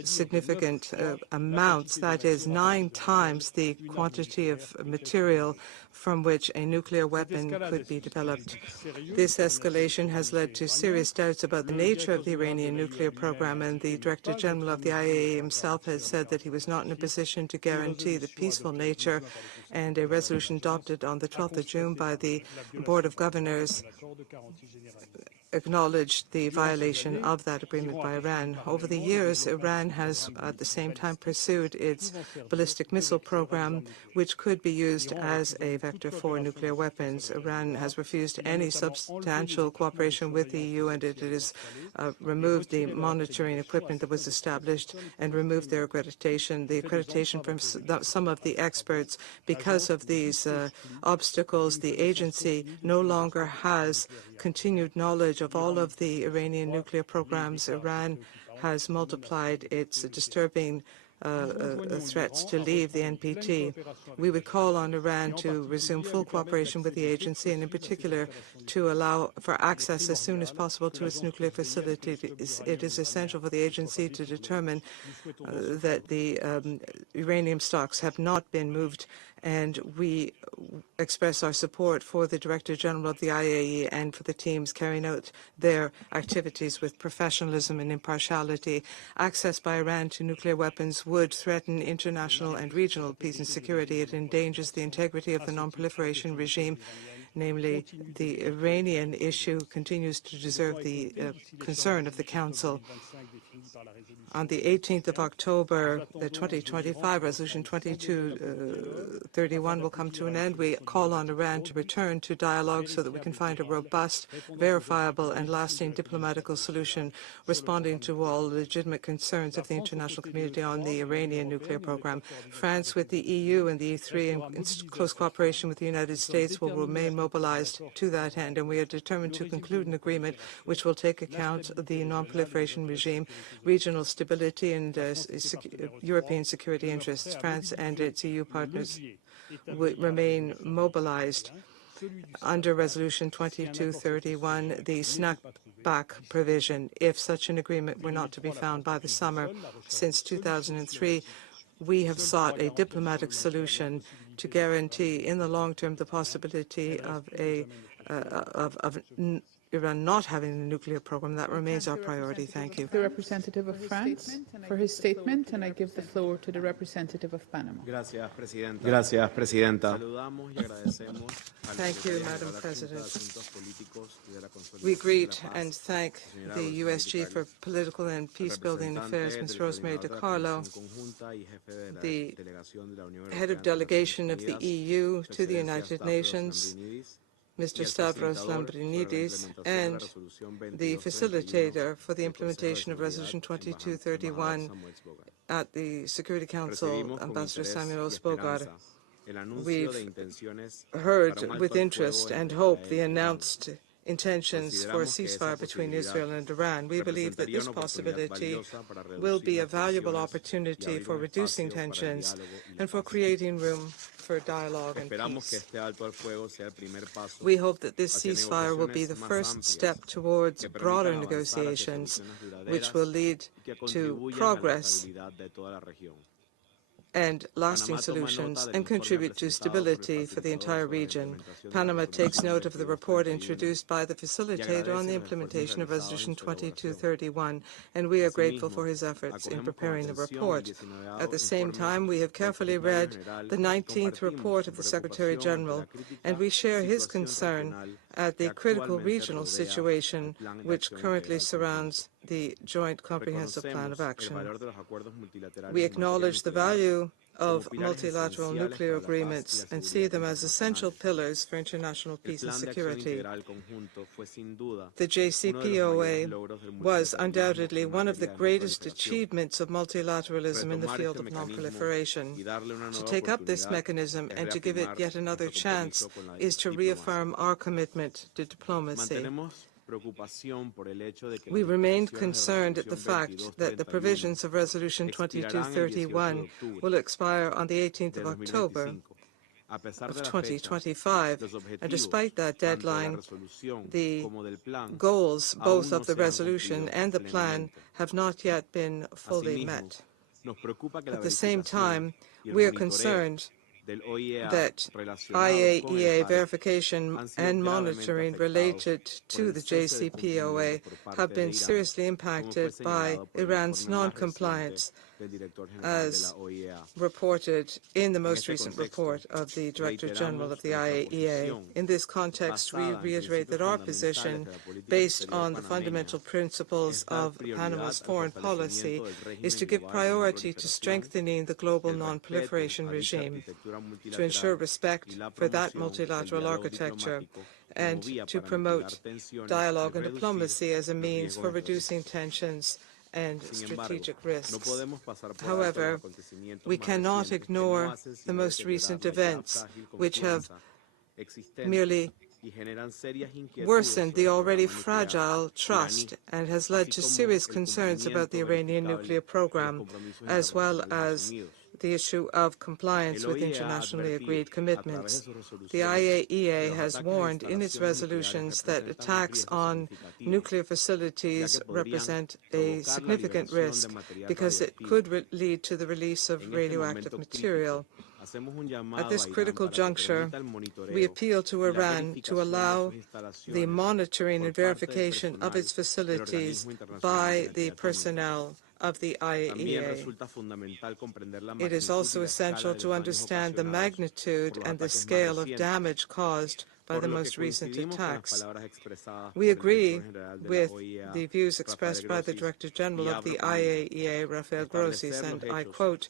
significant amounts, that is 9 times the quantity of material from which a nuclear weapon could be developed. This escalation has led to serious doubts about the nature of the Iranian nuclear program, and the Director General of the IAEA himself has said that he was not in a position to guarantee the peaceful nature, and a resolution adopted on the 12th of June by the Board of Governors acknowledged the violation of that agreement by Iran. Over the years, Iran has at the same time pursued its ballistic missile program, which could be used as a vector for nuclear weapons. Iran has refused any substantial cooperation with the EU, and it has removed the monitoring equipment that was established and removed their accreditation, the accreditation from some of the experts. Because of these obstacles, the agency no longer has continued knowledge of all of the Iranian nuclear programs. Iran has multiplied its disturbing threats to leave the NPT. We would call on Iran to resume full cooperation with the agency, and in particular to allow for access as soon as possible to its nuclear facilities. It is essential for the agency to determine that the uranium stocks have not been moved, and we express our support for the Director General of the IAEA and for the teams carrying out their activities with professionalism and impartiality. Access by Iran to nuclear weapons would threaten international and regional peace and security. It endangers the integrity of the non-proliferation regime. Namely, the Iranian issue continues to deserve the concern of the Council. On the 18th of October, 2025, Resolution 2231 will come to an end. We call on Iran to return to dialogue so that we can find a robust, verifiable, and lasting diplomatic solution responding to all legitimate concerns of the international community on the Iranian nuclear program. France, with the EU and the E3 in close cooperation with the United States, will remain mobilized to that end, and we are determined to conclude an agreement which will take account of the non-proliferation regime, regional stability, and European security interests. France and its EU partners will remain mobilized under Resolution 2231, the snapback provision, if such an agreement were not to be found by the summer. Since 2003, we have sought a diplomatic solution to guarantee in the long term the possibility of Iran not having a nuclear program. That remains our priority. Thank you. The representative of France for his statement, and I give the floor to the representative of Panama. Gracias, Presidenta. Thank you, Madam President. We greet and thank the USG for Political and Peace-Building Affairs, Ms. Rosemary DiCarlo, the head of delegation of the EU to the United Nations, Mr. Stavros Lambrinidis, and the facilitator for the implementation of Resolution 2231 at the Security Council, Ambassador Samuel Zogar. We've heard with interest and hope the announced intentions for a ceasefire between Israel and Iran. We believe that this possibility will be a valuable opportunity for reducing tensions and for creating room for dialogue and peace. We hope that this ceasefire will be the first step towards broader negotiations, which will lead to progress and lasting solutions and contribute to stability for the entire region. Panama takes note of the report introduced by the facilitator on the implementation of Resolution 2231, and we are grateful for his efforts in preparing the report. At the same time, we have carefully read the 19th report of the Secretary General, and we share his concern at the critical regional situation which currently surrounds the Joint Comprehensive Plan of Action. We acknowledge the value of multilateral nuclear agreements and see them as essential pillars for international peace and security. The JCPOA was undoubtedly one of the greatest achievements of multilateralism in the field of non-proliferation. To take up this mechanism and to give it yet another chance is to reaffirm our commitment to diplomacy. We remained concerned at the fact that the provisions of Resolution 2231 will expire on the 18th of October of 2025, and despite that deadline, the goals both of the resolution and the plan have not yet been fully met. At the same time, we are concerned that IAEA verification and monitoring related to the JCPOA have been seriously impacted by Iran's non-compliance, as reported in the most recent report of the Director General of the IAEA. In this context, we reiterate that our position, based on the fundamental principles of Panama's foreign policy, is to give priority to strengthening the global non-proliferation regime, to ensure respect for that multilateral architecture, and to promote dialogue and diplomacy as a means for reducing tensions and strategic risks. However, we cannot ignore the most recent events, which have merely worsened the already fragile trust and has led to serious concerns about the Iranian nuclear program, as well as the issue of compliance with internationally agreed commitments. The IAEA has warned in its resolutions that attacks on nuclear facilities represent a significant risk because it could lead to the release of radioactive material. At this critical juncture, we appeal to Iran to allow the monitoring and verification of its facilities by the personnel of the IAEA. It is also essential to understand the magnitude and the scale of damage caused by the most recent attacks. We agree with the views expressed by the Director General of the IAEA, Rafael Grossi, and I quote,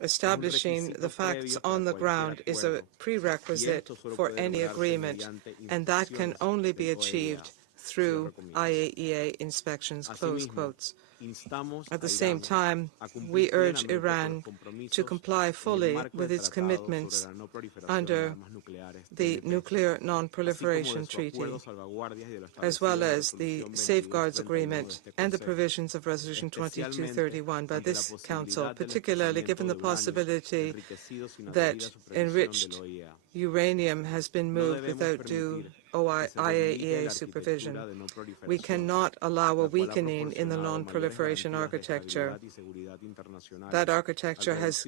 "Establishing the facts on the ground is a prerequisite for any agreement, and that can only be achieved through IAEA inspections," close quotes. At the same time, we urge Iran to comply fully with its commitments under the Nuclear Non-Proliferation Treaty, as well as the Safeguards Agreement and the provisions of Resolution 2231 by this Council, particularly given the possibility that enriched uranium has been moved without due IAEA supervision. We cannot allow a weakening in the non-proliferation architecture. That architecture has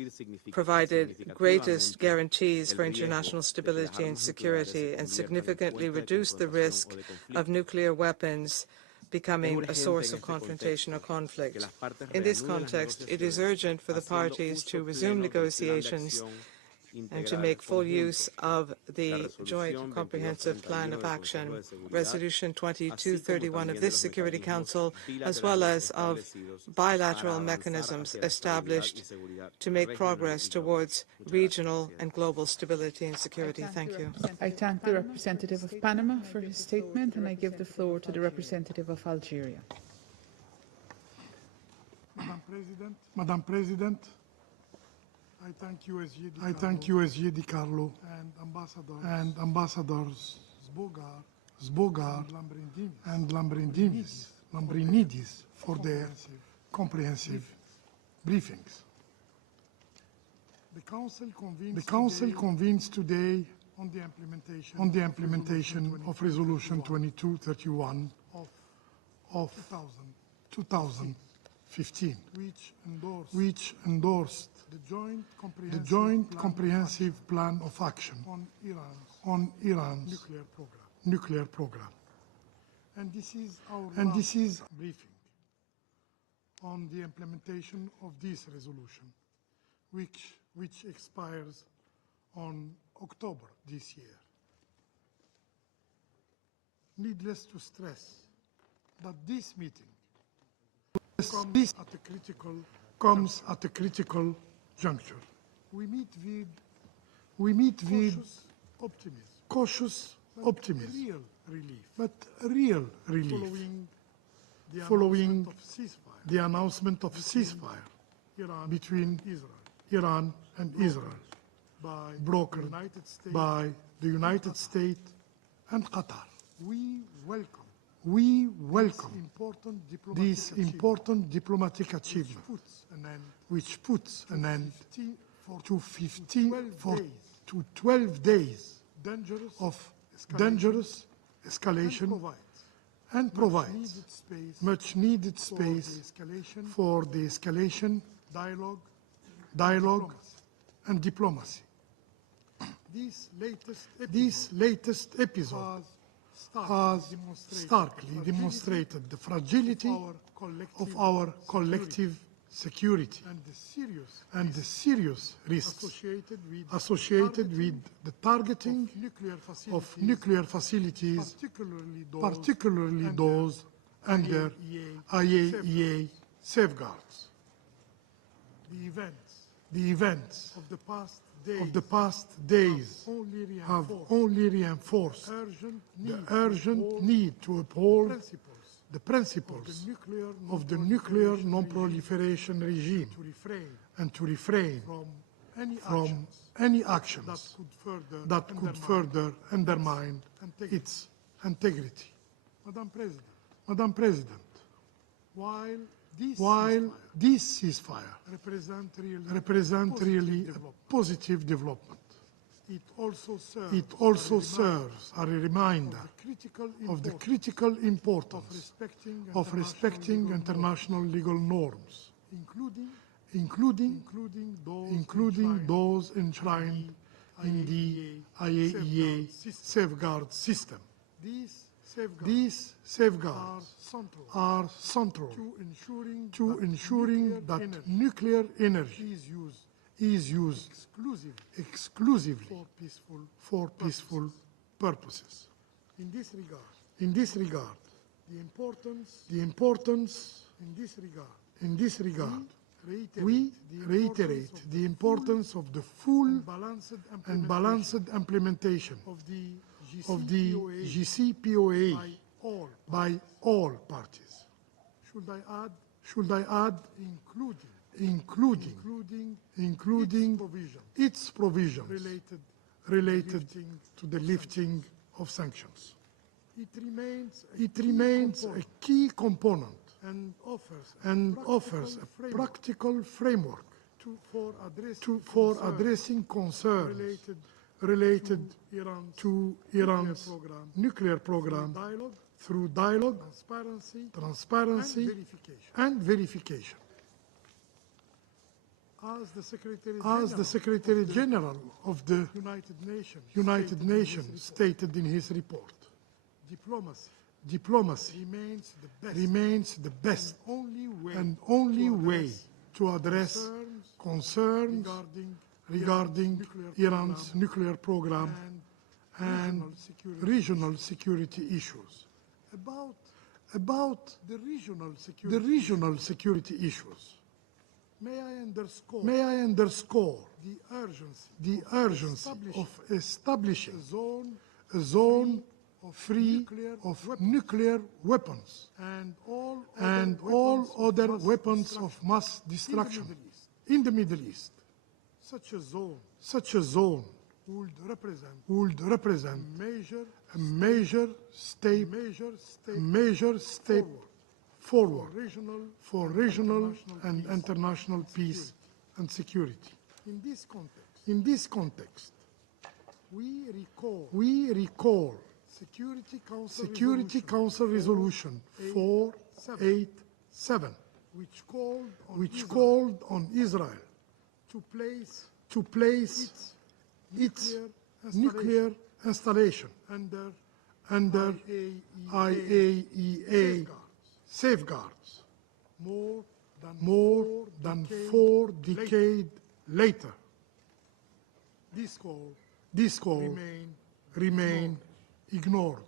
provided greatest guarantees for international stability and security and significantly reduced the risk of nuclear weapons becoming a source of confrontation or conflict. In this context, it is urgent for the parties to resume negotiations and to make full use of the Joint Comprehensive Plan of Action, Resolution 2231 of this Security Council, as well as of bilateral mechanisms established to make progress towards regional and global stability and security. Thank you. I thank the representative of Panama for his statement, and I give the floor to the representative of Algeria. Madam President, I thank you as DiCarlo and Ambassadors Zogar and Lambrinidis for their comprehensive briefings. The Council convenes today on the implementation of Resolution 2231 of 2015, which endorsed the Joint Comprehensive Plan of Action on Iran's nuclear program. And this is our briefing on the implementation of this resolution, which expires on October this year. Needless to stress that this meeting comes at a critical juncture. We meet with cautious optimism, but real relief following the announcement of ceasefire between Iran and Israel, brokered by the United States and Qatar. We We welcome this important diplomatic achievement, which puts an end to 12 days of dangerous escalation and provides much needed space for the escalation, dialogue and diplomacy. This latest episode has starkly demonstrated the fragility of our collective security and the serious risks associated with the targeting of nuclear facilities, particularly those under IAEA safeguards. The events of the past days have only reinforced the urgent need to uphold the principles of the nuclear non-proliferation regime and to refrain from any actions that could further undermine its integrity. Madam President, while this ceasefire represents really a positive development, it also serves as a reminder of the critical importance of respecting international legal norms, including those enshrined in the IAEA safeguard system. These safeguards are central to ensuring that nuclear energy is used exclusively for peaceful purposes. In this regard, we reiterate the importance of the full and balanced implementation of the JCPOA by all parties. Should I add including its provisions related to the lifting of sanctions. It remains a key component and offers a practical framework for addressing concerns related to Iran's nuclear program through dialogue, transparency and verification. As the Secretary General of the United Nations stated in his report, diplomacy remains the best and only way to address concerns regarding Iran's nuclear program and regional security issues. About the regional security issues, may I underscore the urgency of establishing a zone free of nuclear weapons and all other weapons of mass destruction in the Middle East. Such a zone would represent a major step forward for regional and international peace and security. In this context, we recall Security Council Resolution 487, which called on Israel to place its nuclear installation under IAEA safeguards more than 4 decades later. This call remain ignored,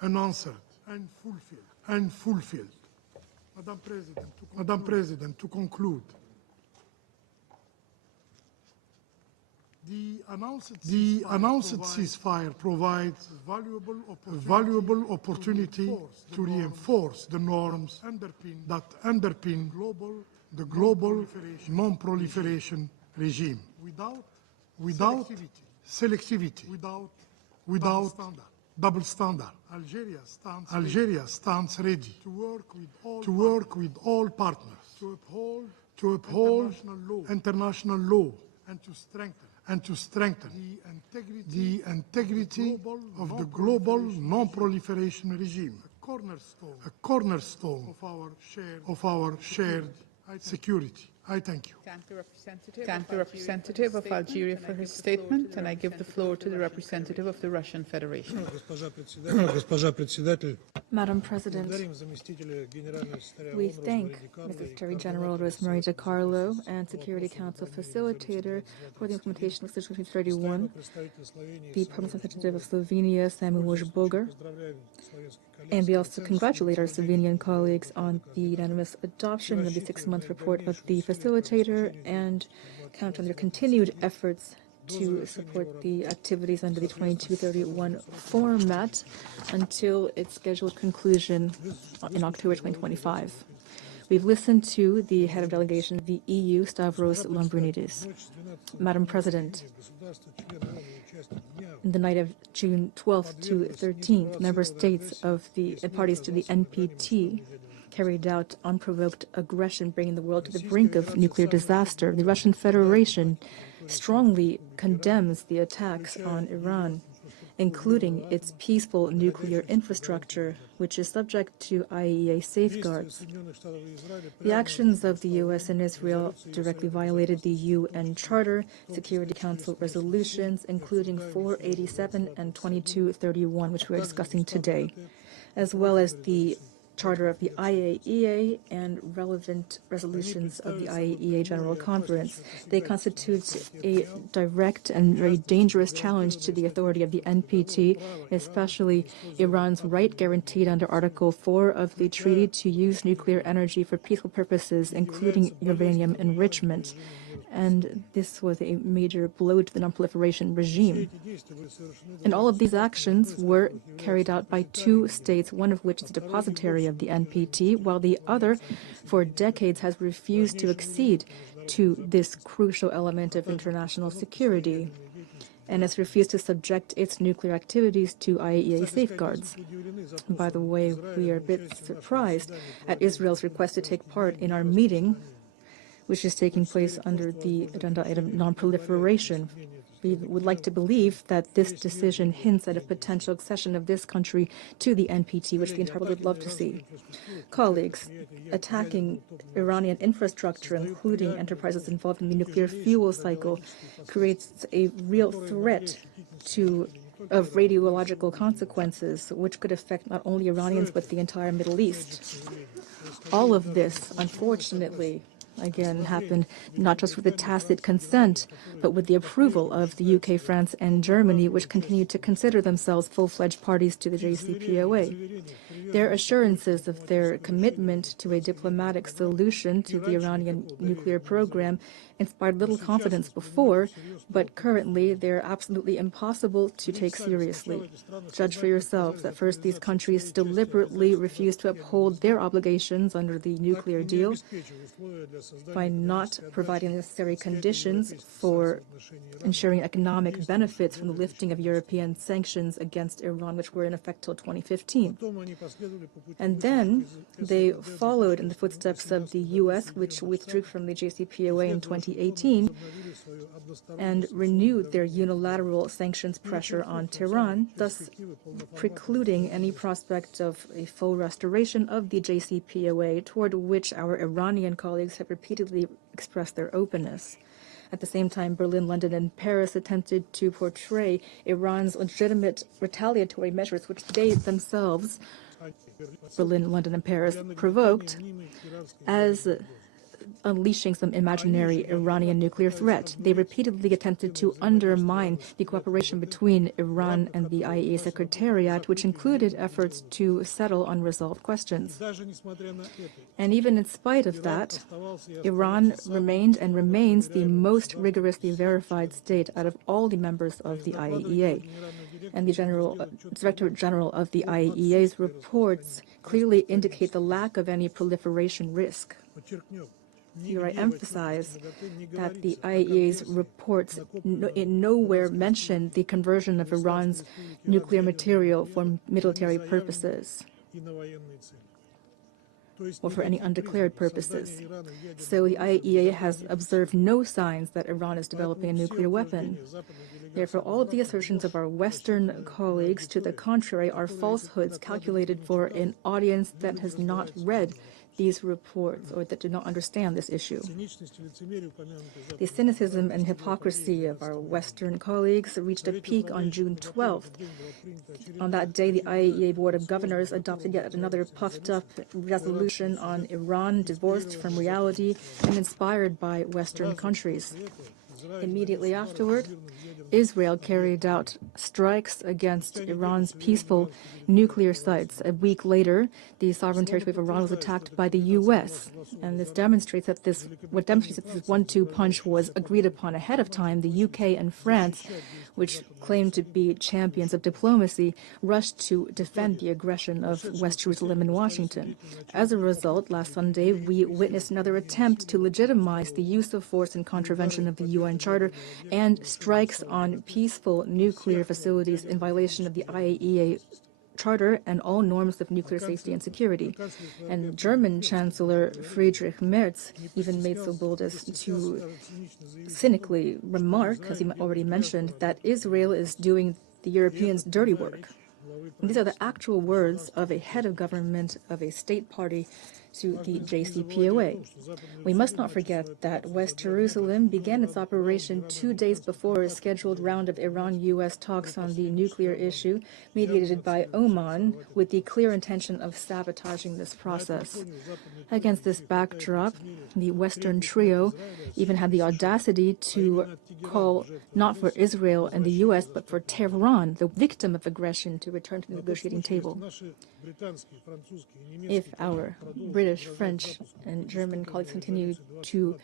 unanswered, and fulfilled. Madam President, to conclude, the announced ceasefire provides a valuable opportunity to reinforce the norms that underpin the global non-proliferation regime without selectivity, without double standard. Algeria stands ready to work with all partners to uphold international law and to strengthen the integrity of the global non-proliferation regime, a cornerstone of our shared security. I thank you. Thank the representative of Algeria for his statement, and I give the floor to the representative of the Russian Federation. Madam President, we thank Mrs. Secretary General Rosemary DiCarlo and Security Council Facilitator for the implementation of Resolution 31, the Permanent Representative of Slovenia, Stavros Zogar, and we also congratulate our Slovenian colleagues on the unanimous adoption of the 6-month report of the facilitator and count on their continued efforts to support the activities under the 2231 format until its scheduled conclusion in October 2025. We've listened to the head of delegation of the EU, Stavros Lambrinidis. Madam President, in the night of June 12th to 13th, member states of the parties to the NPT carried out unprovoked aggression, bringing the world to the brink of nuclear disaster. The Russian Federation strongly condemns the attacks on Iran, including its peaceful nuclear infrastructure, which is subject to IAEA safeguards. The actions of the U.S. and Israel directly violated the UN Charter, Security Council resolutions, including 487 and 2231, which we're discussing today, as well as the Charter of the IAEA and relevant resolutions of the IAEA General Conference. They constitute a direct and very dangerous challenge to the authority of the NPT, especially Iran's right guaranteed under Article 4 of the treaty to use nuclear energy for peaceful purposes, including uranium enrichment. And this was a major blow to the non-proliferation regime. And all of these actions were carried out by two states, one of which is a depositary of the NPT, while the other, for decades, has refused to accede to this crucial element of international security and has refused to subject its nuclear activities to IAEA safeguards. By the way, we are a bit surprised at Israel's request to take part in our meeting, which is taking place under the agenda item non-proliferation. We would like to believe that this decision hints at a potential accession of this country to the NPT, which the entire world would love to see. Colleagues, attacking Iranian infrastructure, including enterprises involved in the nuclear fuel cycle, creates a real threat of radiological consequences, which could affect not only Iranians but the entire Middle East. All of this, unfortunately, again, happened not just with the tacit consent, but with the approval of the UK, France, and Germany, which continue to consider themselves full-fledged parties to the JCPOA. Their assurances of their commitment to a diplomatic solution to the Iranian nuclear program inspired little confidence before, but currently they're absolutely impossible to take seriously. Judge for yourselves that first these countries deliberately refuse to uphold their obligations under the nuclear deal by not providing the necessary conditions for ensuring economic benefits from the lifting of European sanctions against Iran, which were in effect till 2015. And then they followed in the footsteps of the U.S., which withdrew from the JCPOA in 2018, and renewed their unilateral sanctions pressure on Tehran, thus precluding any prospect of a full restoration of the JCPOA, toward which our Iranian colleagues have repeatedly expressed their openness. At the same time, Berlin, London, and Paris attempted to portray Iran's legitimate retaliatory measures, which they themselves, Berlin, London, and Paris, provoked, as unleashing some imaginary Iranian nuclear threat. They repeatedly attempted to undermine the cooperation between Iran and the IAEA Secretariat, which included efforts to settle unresolved questions. And even in spite of that, Iran remained and remains the most rigorously verified state out of all the members of the IAEA. And the Director General of the IAEA's reports clearly indicate the lack of any proliferation risk. Here I emphasize that the IAEA's reports in nowhere mention the conversion of Iran's nuclear material for military purposes or for any undeclared purposes. So the IAEA has observed no signs that Iran is developing a nuclear weapon. Therefore, all of the assertions of our Western colleagues to the contrary are falsehoods calculated for an audience that has not read these reports or that do not understand this issue. The cynicism and hypocrisy of our Western colleagues reached a peak on June 12th. On that day, the IAEA Board of Governors adopted yet another puffed-up resolution on Iran, divorced from reality and inspired by Western countries. Immediately afterward, Israel carried out strikes against Iran's peaceful nuclear sites. A week later, the sovereign territory of Iran was attacked by the U.S. And this demonstrates that this 1-2 punch was agreed upon ahead of time. The UK and France, which claim to be champions of diplomacy, rushed to defend the aggression of West Jerusalem and Washington. As a result, last Sunday, we witnessed another attempt to legitimize the use of force in contravention of the UN Charter and strikes on peaceful nuclear facilities in violation of the IAEA Charter and all norms of nuclear safety and security. And German Chancellor Friedrich Merz even made so bold as to cynically remark, as he already mentioned, that Israel is doing the Europeans' dirty work. And these are the actual words of a head of government of a state party to the JCPOA. We must not forget that West Jerusalem began its operation 2 days before a scheduled round of Iran-U.S. talks on the nuclear issue, mediated by Oman, with the clear intention of sabotaging this process. Against this backdrop, the Western trio even had the audacity to call not for Israel and the U.S., but for Tehran, the victim of aggression, to return to the negotiating table. If our British, French, and German colleagues continue to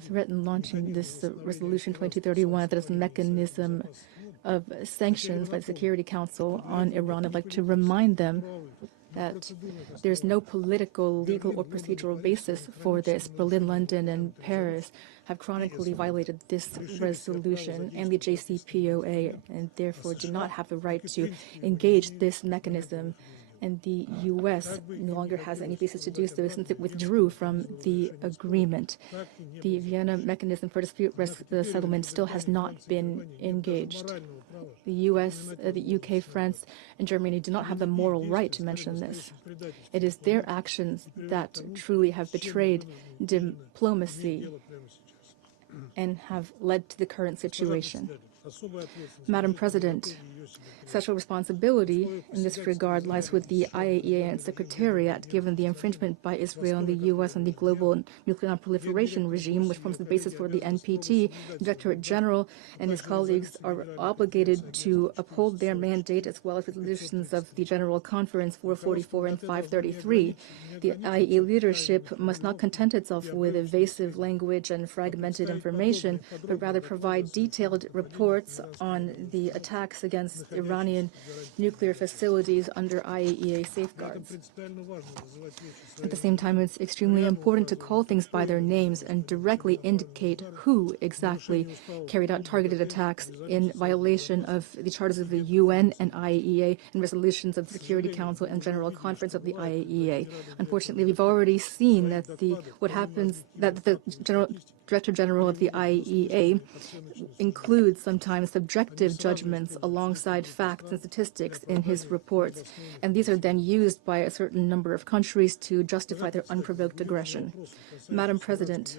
threaten launching this Resolution 2231, that is a mechanism of sanctions by the Security Council on Iran, I'd like to remind them that there's no political, legal, or procedural basis for this. Berlin, London, and Paris have chronically violated this resolution and the JCPOA, and therefore do not have the right to engage this mechanism. And the U.S. no longer has any basis to do so since it withdrew from the agreement. The Vienna mechanism for dispute settlement still has not been engaged. The U.S., the UK, France, and Germany do not have the moral right to mention this. It is their actions that truly have betrayed diplomacy and have led to the current situation. Madam President, special responsibility in this regard lies with the IAEA and its Secretariat, given the infringement by Israel and the U.S. on the global nuclear non-proliferation regime, which forms the basis for the NPT. The Directorate General and his colleagues are obligated to uphold their mandate as well as resolutions of the General Conference 444 and 533. The IAEA leadership must not content itself with evasive language and fragmented information, but rather provide detailed reports on the attacks against Iranian nuclear facilities under IAEA safeguards. At the same time, it's extremely important to call things by their names and directly indicate who exactly carried out targeted attacks in violation of the charters of the UN and IAEA and resolutions of the Security Council and General Conference of the IAEA. Unfortunately, we've already seen that the Director General of the IAEA includes sometimes subjective judgments alongside facts and statistics in his reports, and these are then used by a certain number of countries to justify their unprovoked aggression. Madam President,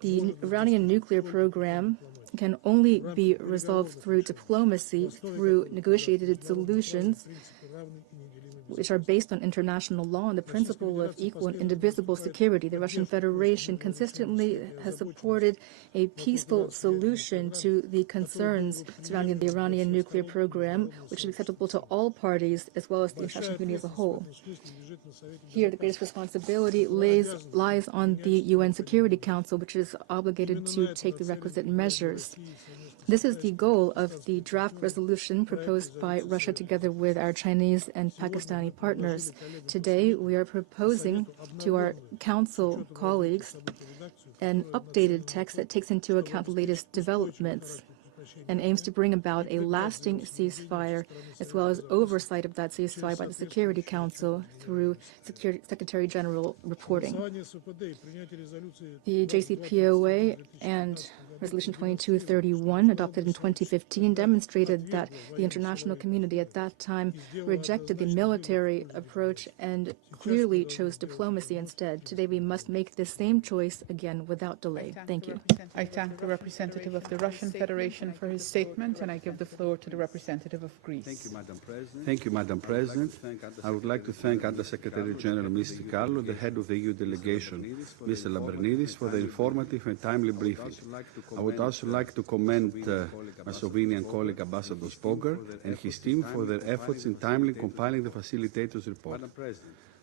the Iranian nuclear program can only be resolved through diplomacy, through negotiated solutions, which are based on international law and the principle of equal and indivisible security. The Russian Federation consistently has supported a peaceful solution to the concerns surrounding the Iranian nuclear program, which is acceptable to all parties as well as the international community as a whole. Here, the greatest responsibility lies on the UN Security Council, which is obligated to take the requisite measures. This is the goal of the draft resolution proposed by Russia together with our Chinese and Pakistani Pakistani partners. Today, we are proposing to our Council colleagues an updated text that takes into account the latest developments and aims to bring about a lasting ceasefire, as well as oversight of that ceasefire by the Security Council through Secretary General reporting. The JCPOA and Resolution 2231, adopted in 2015, demonstrated that the international community at that time rejected the military approach and clearly chose diplomacy instead. Today, we must make the same choice again without delay. Thank you. I thank the representative of the Russian Federation for his statement, and I give the floor to the representative of Greece. Thank you, Madam President. Thank you, Madam President. I would like to thank Under-Secretary General Mr. DiCarlo, the head of the EU delegation, Mr. Lambrinidis, for the informative and timely briefing. I would also like to commend my Slovenian colleague Ambassador Zogar and his team for their efforts in timely compiling the facilitator's report.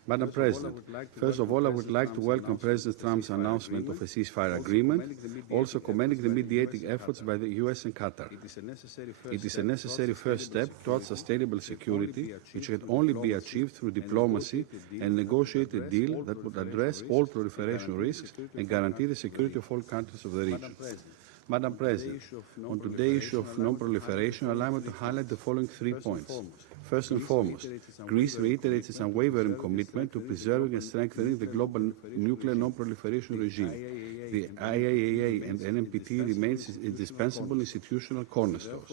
Madam President, first of all, I would like to welcome President Trump's announcement of a ceasefire agreement, also commending the mediating efforts by the US and Qatar. It is a necessary first step towards sustainable security, which can only be achieved through diplomacy and negotiated deal that would address all proliferation risks and guarantee the security of all countries of the region. Madam President, on today's issue of non-proliferation, allow me to highlight the following 3 points. First and foremost, Greece reiterates its unwavering commitment to preserving and strengthening the global nuclear non-proliferation regime. The IAEA and NPT remains indispensable institutional cornerstones.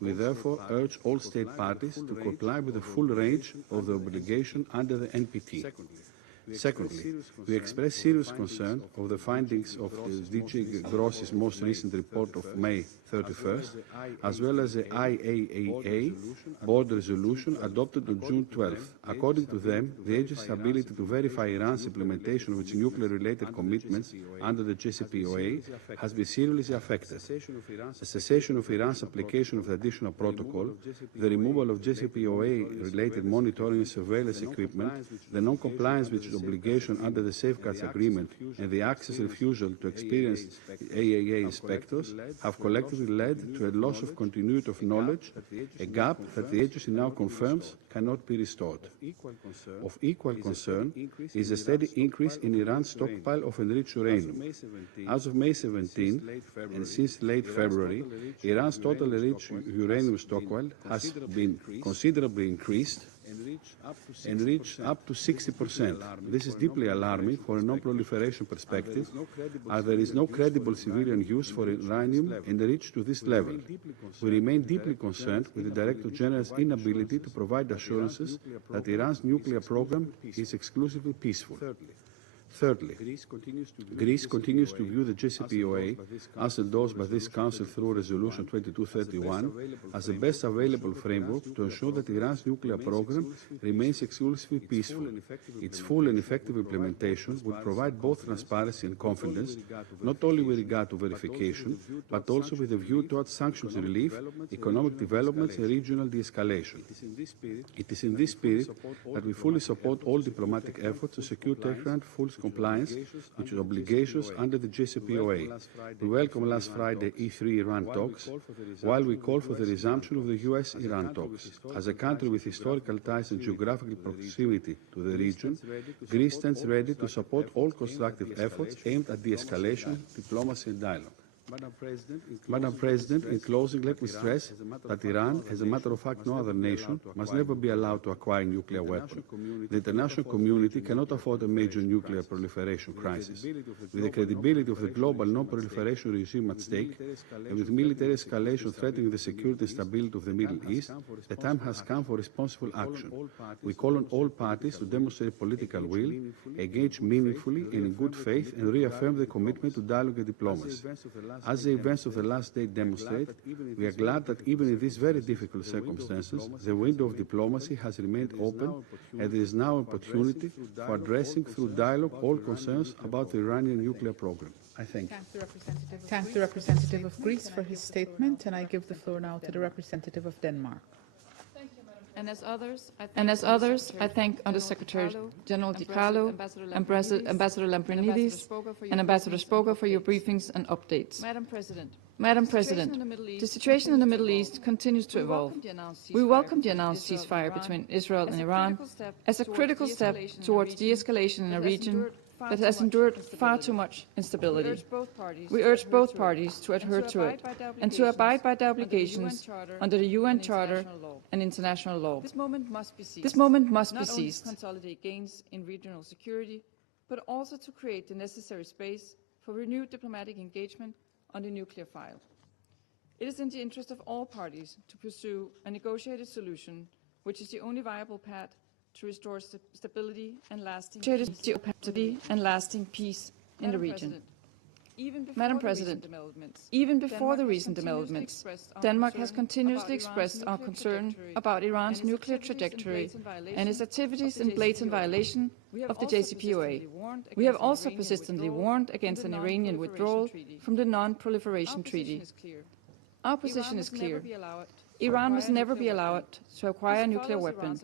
We therefore urge all state parties to comply with the full range of the obligation under the NPT. Secondly, we express serious concern of the findings of the DG Gross's most recent report of May 31st, as well as the IAEA board resolution adopted on June 12th. According to them, the agency's ability to verify Iran's implementation of its nuclear-related commitments under the JCPOA has been seriously affected. The cessation of Iran's application of the additional protocol, the removal of JCPOA-related monitoring and surveillance equipment, the non-compliance with its obligation under the Safeguards Agreement, and the access refusal to experienced AAA inspectors have collectively led to a loss of continuity of knowledge, a gap that the agency now confirms cannot be restored. Of equal concern is a steady increase in Iran's stockpile of enriched uranium. As of May 17, and since late February, Iran's total enriched uranium stockpile has been considerably increased and reached up to 60%. This is deeply alarming for a non-proliferation perspective, as there is no credible civilian use for uranium enriched to this level. We remain deeply concerned with the Director General's inability to provide assurances that Iran's nuclear program is exclusively peaceful. Thirdly, Greece continues to view the JCPOA, as endorsed by this Council through Resolution 2231, as the best available framework to ensure that Iran's nuclear program remains exclusively peaceful. Its full and effective implementation would provide both transparency and confidence, not only with regard to verification, but also with a view towards sanctions relief, economic developments, and regional de-escalation. It is in this spirit that we fully support all diplomatic efforts to secure Tehran's full compliance with its obligations under the JCPOA. We welcome last Friday E3 Iran talks, while we call for the resumption of the US-Iran talks. As a country with historical ties and geographical proximity to the region, Greece stands ready to support all constructive efforts aimed at de-escalation, diplomacy and dialogue. Madam President, in closing, let me stress that Iran, as a matter of fact no other nation, must never be allowed to acquire nuclear weapons. The international community cannot afford a major nuclear proliferation crisis. With the credibility of the global non-proliferation regime at stake, and with military escalation threatening the security and stability of the Middle East, the time has come for responsible action. We call on all parties to demonstrate political will, engage meaningfully and in good faith, and reaffirm the commitment to dialogue and diplomacy. As the events of the last day demonstrate, we are glad that even in these very difficult circumstances, the window of diplomacy has remained open, and there is now an opportunity for addressing through dialogue all concerns about the Iranian nuclear program. I thank you. Thank the representative of Greece for his statement, and I give the floor now to the representative of Denmark. And as others, I thank Under-Secretary General DiCarlo, Ambassador Lambrinidis, and Ambassador Zogar for your briefings and updates. Madam President, the situation in the Middle East continues to evolve. We welcome the announced ceasefire between Israel and Iran as a critical step towards de-escalation in a region that has endured far too much instability. We urge both parties to adhere to it and to abide by the obligations under the UN Charter and international law. This moment must be seized. Not only to consolidate gains in regional security, but also to create the necessary space for renewed diplomatic engagement on the nuclear file. It is in the interest of all parties to pursue a negotiated solution, which is the only viable path to restore stability and lasting peace in the region. Madam President, even before the recent developments, Denmark has continuously expressed our concern about Iran's nuclear trajectory and its activities in blatant violation of the JCPOA. We have also persistently warned against an Iranian withdrawal from the Non-Proliferation Treaty. Our position is clear. Iran must never be allowed to acquire a nuclear weapon.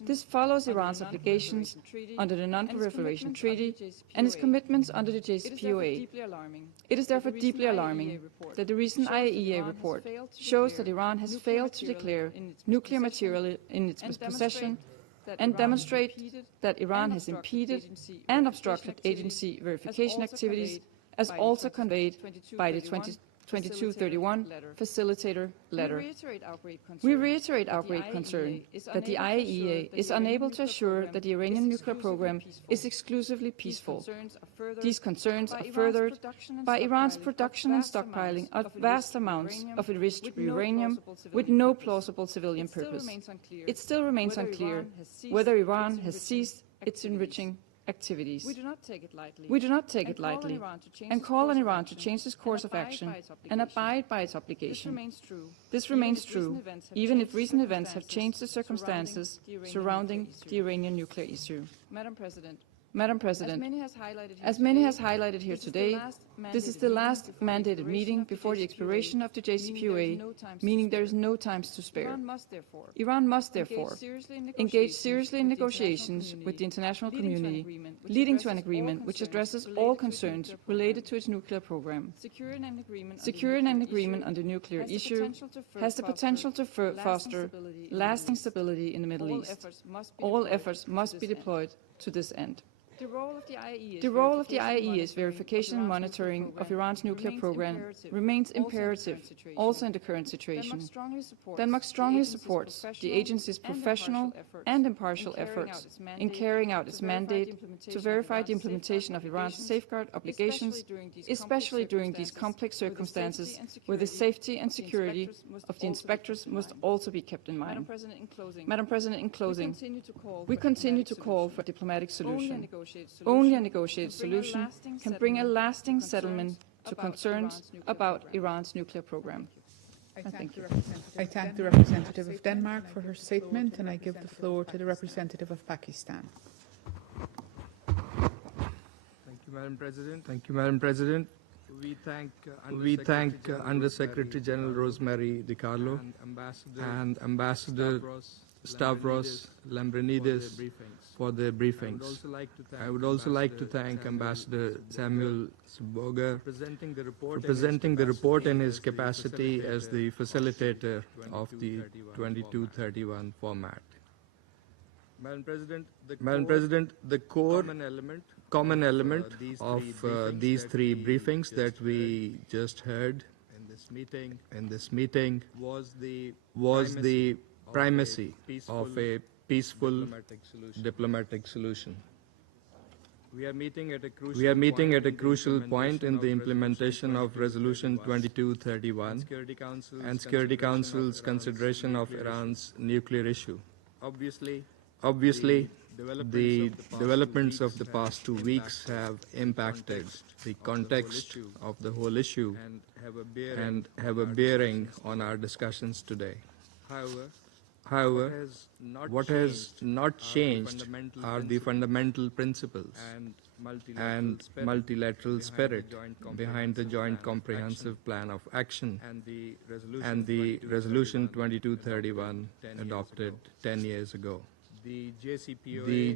This follows Iran's obligations under the Non-Proliferation Treaty and its commitments under the JCPOA. It is therefore deeply alarming that the recent IAEA report shows that Iran has failed to declare nuclear material in its possession and demonstrate that Iran has impeded and obstructed agency verification activities, as also conveyed by the 2231 facilitator letter. We reiterate our great concern that the IAEA is unable to assure that the Iranian nuclear program is exclusively peaceful. These concerns are furthered by Iran's production and stockpiling of vast amounts of enriched uranium with no plausible civilian purpose. It still remains unclear whether Iran has ceased its enriching activities. We do not take it lightly and call on Iran to change its course of action and abide by its obligation. This remains true, even if recent events have changed the circumstances surrounding the Iranian nuclear issue. Madam President, as many has highlighted here today, this is the last mandated meeting before the expiration of the JCPOA, meaning there is no time to spare. Iran must therefore engage seriously in negotiations with the international community, leading to an agreement which addresses all concerns related to its nuclear program. Securing an agreement on the nuclear issue has the potential to foster lasting stability in the Middle East. All efforts must be deployed to this end. The role of the IAEA's verification and monitoring of Iran's nuclear program remains imperative, also in the current situation. Denmark strongly supports the agency's professional and impartial efforts in carrying out its mandate to verify the implementation of Iran's safeguard obligations, especially during these complex circumstances where the safety and security of the inspectors must also be kept in mind. Madam President, in closing, we continue to call for a diplomatic solution. Only a negotiated solution can bring a lasting settlement to concerns about Iran's nuclear program. Thank you. I thank the representative of Denmark for her statement, and I give the floor to the representative of Pakistan. Thank you, Madam President. Thank you, Madam President. We thank Under-Secretary General Rosemary DiCarlo and Ambassador Stavros Lambrinidis for their briefings. I would also like to thank Ambassador Samuel Zogar for presenting the report in his capacity as the facilitator of the 2231 format. Madam President, the core common element of these three briefings that we just heard in this meeting was the primacy of a peaceful diplomatic solution. We are meeting at a crucial point in the implementation of Resolution 2231 and Security Council's consideration of Iran's nuclear issue. Obviously, the developments of the past 2 weeks have impacted the context of the whole issue and have a bearing on our discussions today. However, what has not changed are the fundamental principles and multilateral spirit behind the Joint Comprehensive Plan of Action and the Resolution 2231 adopted 10 years ago. The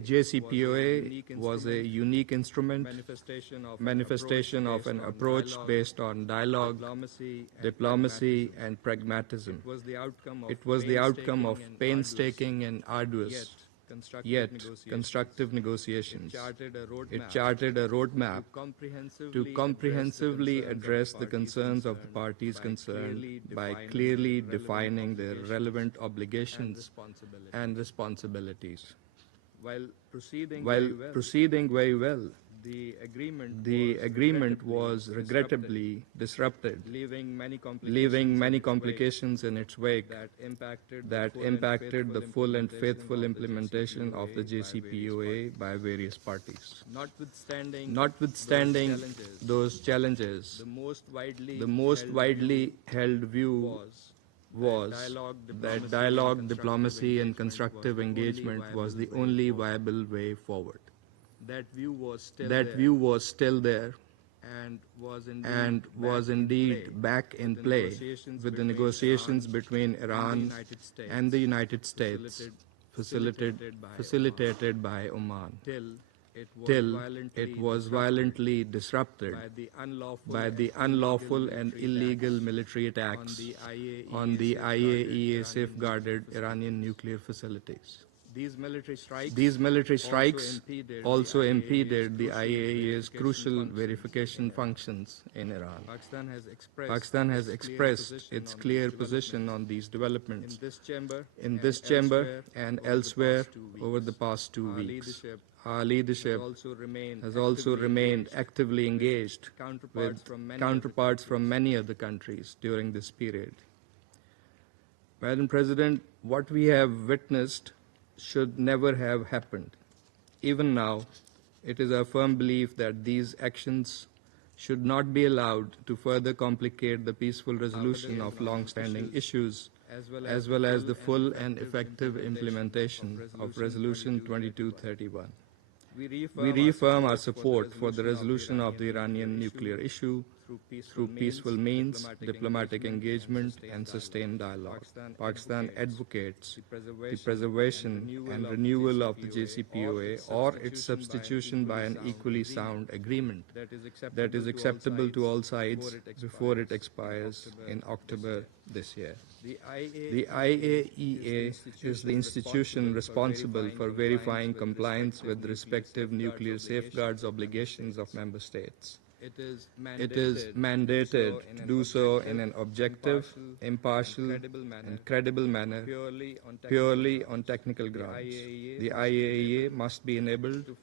JCPOA was a unique instrument, manifestation of an approach based on dialogue, diplomacy, and pragmatism. It was the outcome of painstaking and arduous, yet constructive negotiations. It charted a roadmap to comprehensively address the concerns of the parties concerned by clearly defining their relevant obligations and responsibilities. While proceeding very well, the agreement was regrettably disrupted, leaving many complications in its wake that impacted the full and faithful implementation of the JCPOA by various parties. Notwithstanding those challenges, the most widely held view was that dialogue, diplomacy, and constructive engagement was the only viable way forward. That view was still there and was indeed back in play with the negotiations between Iran and the United States facilitated by Oman, till it was violently disrupted by the unlawful and illegal military attacks on the IAEA safeguarded Iranian nuclear facilities. These military strikes also impeded the IAEA's crucial verification functions in Iran. Pakistan has expressed its clear position on these developments in this chamber and elsewhere over the past 2 weeks. Our leadership has also remained actively engaged with counterparts from many other countries during this period. Madam President, what we have witnessed should never have happened. Even now, it is our firm belief that these actions should not be allowed to further complicate the peaceful resolution of long-standing issues, as well as the full and effective implementation of Resolution 2231. We reaffirm our support for the resolution of the Iranian nuclear issue through peaceful means, diplomatic engagement, and sustained dialogue. Pakistan advocates the preservation and renewal of the JCPOA or its substitution by an equally sound agreement that is acceptable to all sides before it expires in October this year. The IAEA is the institution responsible for verifying compliance with the respective nuclear safeguards obligations of member states. It is mandated to do so in an objective, impartial, and credible manner, purely on technical grounds. The IAEA must be enabled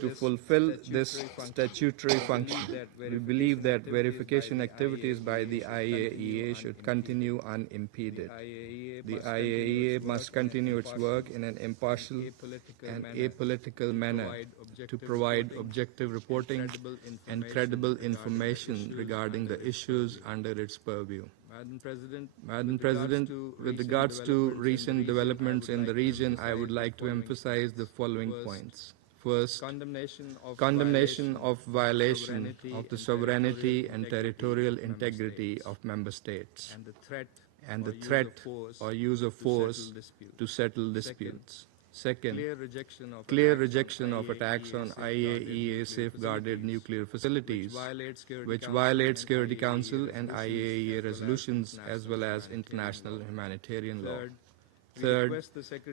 to fulfill this statutory function. We believe that verification activities by the IAEA should continue unimpeded. The IAEA must continue its work in an impartial and apolitical manner to provide objective reporting and credible information regarding the issues under its purview. Madam President, with regards to recent developments in the region, I would like to emphasize the following points. First, condemnation of violation of the sovereignty and territorial integrity of member states, and the threat or use of force to settle disputes. Second, clear rejection of attacks on IAEA safeguarded nuclear facilities, which violate Security Council and IAEA resolutions as well as international humanitarian law. Third,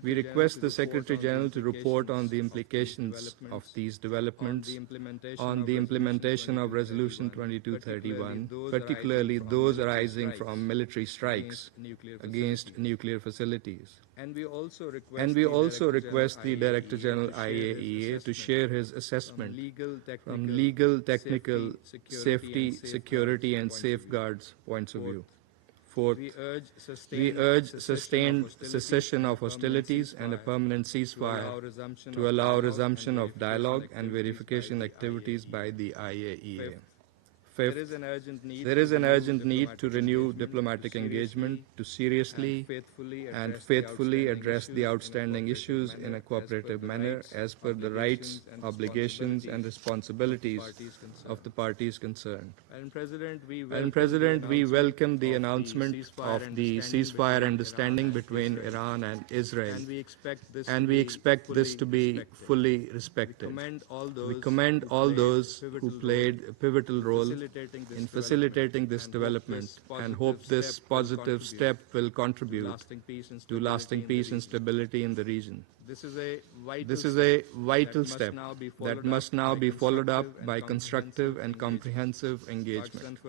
we request the Secretary General to report on the implications of these developments on the implementation of Resolution 2231, particularly those arising from military strikes against nuclear facilities. And we also request the Director General IAEA to share his assessment from legal, technical, safety, security, and safeguards points of view. Fourth, we urge sustained cessation of hostilities and a permanent ceasefire to allow resumption of dialogue and verification activities by the IAEA. Fifth, there is an urgent need to renew diplomatic engagement to seriously and faithfully address the outstanding issues in a cooperative manner as per the rights, obligations, and responsibilities of the parties concerned. Madam President, we welcome the announcement of the ceasefire understanding between Iran and Israel, and we expect this to be fully respected. We commend all those who played a pivotal role in facilitating this development and hope this positive step will contribute to lasting peace and stability in the region. This is a vital step that must now be followed up by constructive and comprehensive engagement.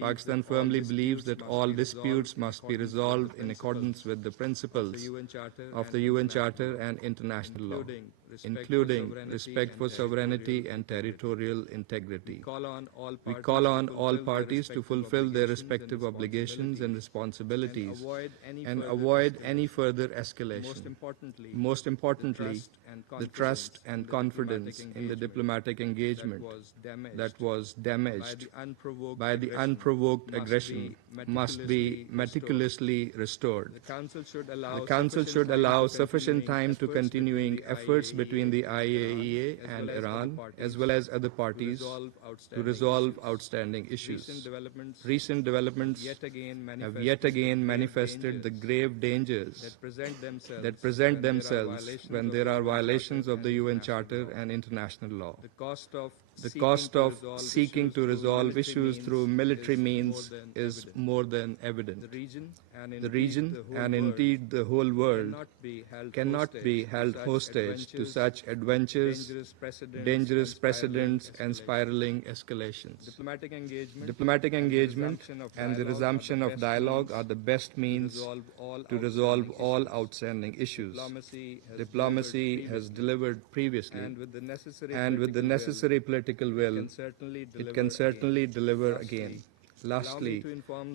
Pakistan firmly believes that all disputes must be resolved in accordance with the principles of the UN Charter and international law, including respect for sovereignty and territorial integrity. We call on all parties to fulfill their respective obligations and responsibilities and avoid any further escalation. Most importantly, the trust and confidence in the diplomatic engagement that was damaged by the unprovoked aggression must be meticulously restored. The Council should allow sufficient time to continuing efforts between the IAEA and Iran, as well as other parties, to resolve outstanding issues. Recent developments have yet again manifested the grave dangers that present themselves when there are violations of the UN Charter and international law. The cost of seeking to resolve issues through military means is more than evident. The region, and indeed the whole world, cannot be held hostage to such adventures, dangerous precedents, and spiraling escalations. Diplomatic engagement and the resumption of dialogue are the best means to resolve all outstanding issues. Diplomacy has delivered previously, and with the necessary political will, it can certainly deliver again. Lastly,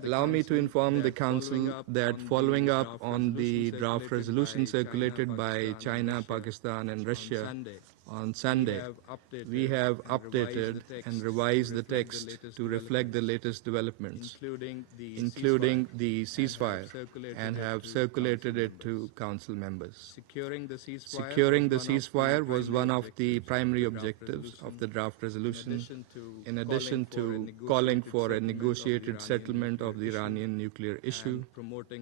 allow me to inform the Council that following up on the draft resolution circulated by China, Pakistan, and Russia on Sunday, we have updated and revised the text to reflect the latest developments, including the ceasefire, and have circulated it to Council members. Securing the ceasefire was one of the primary objectives of the draft resolution, in addition to calling for a negotiated settlement of the Iranian nuclear issue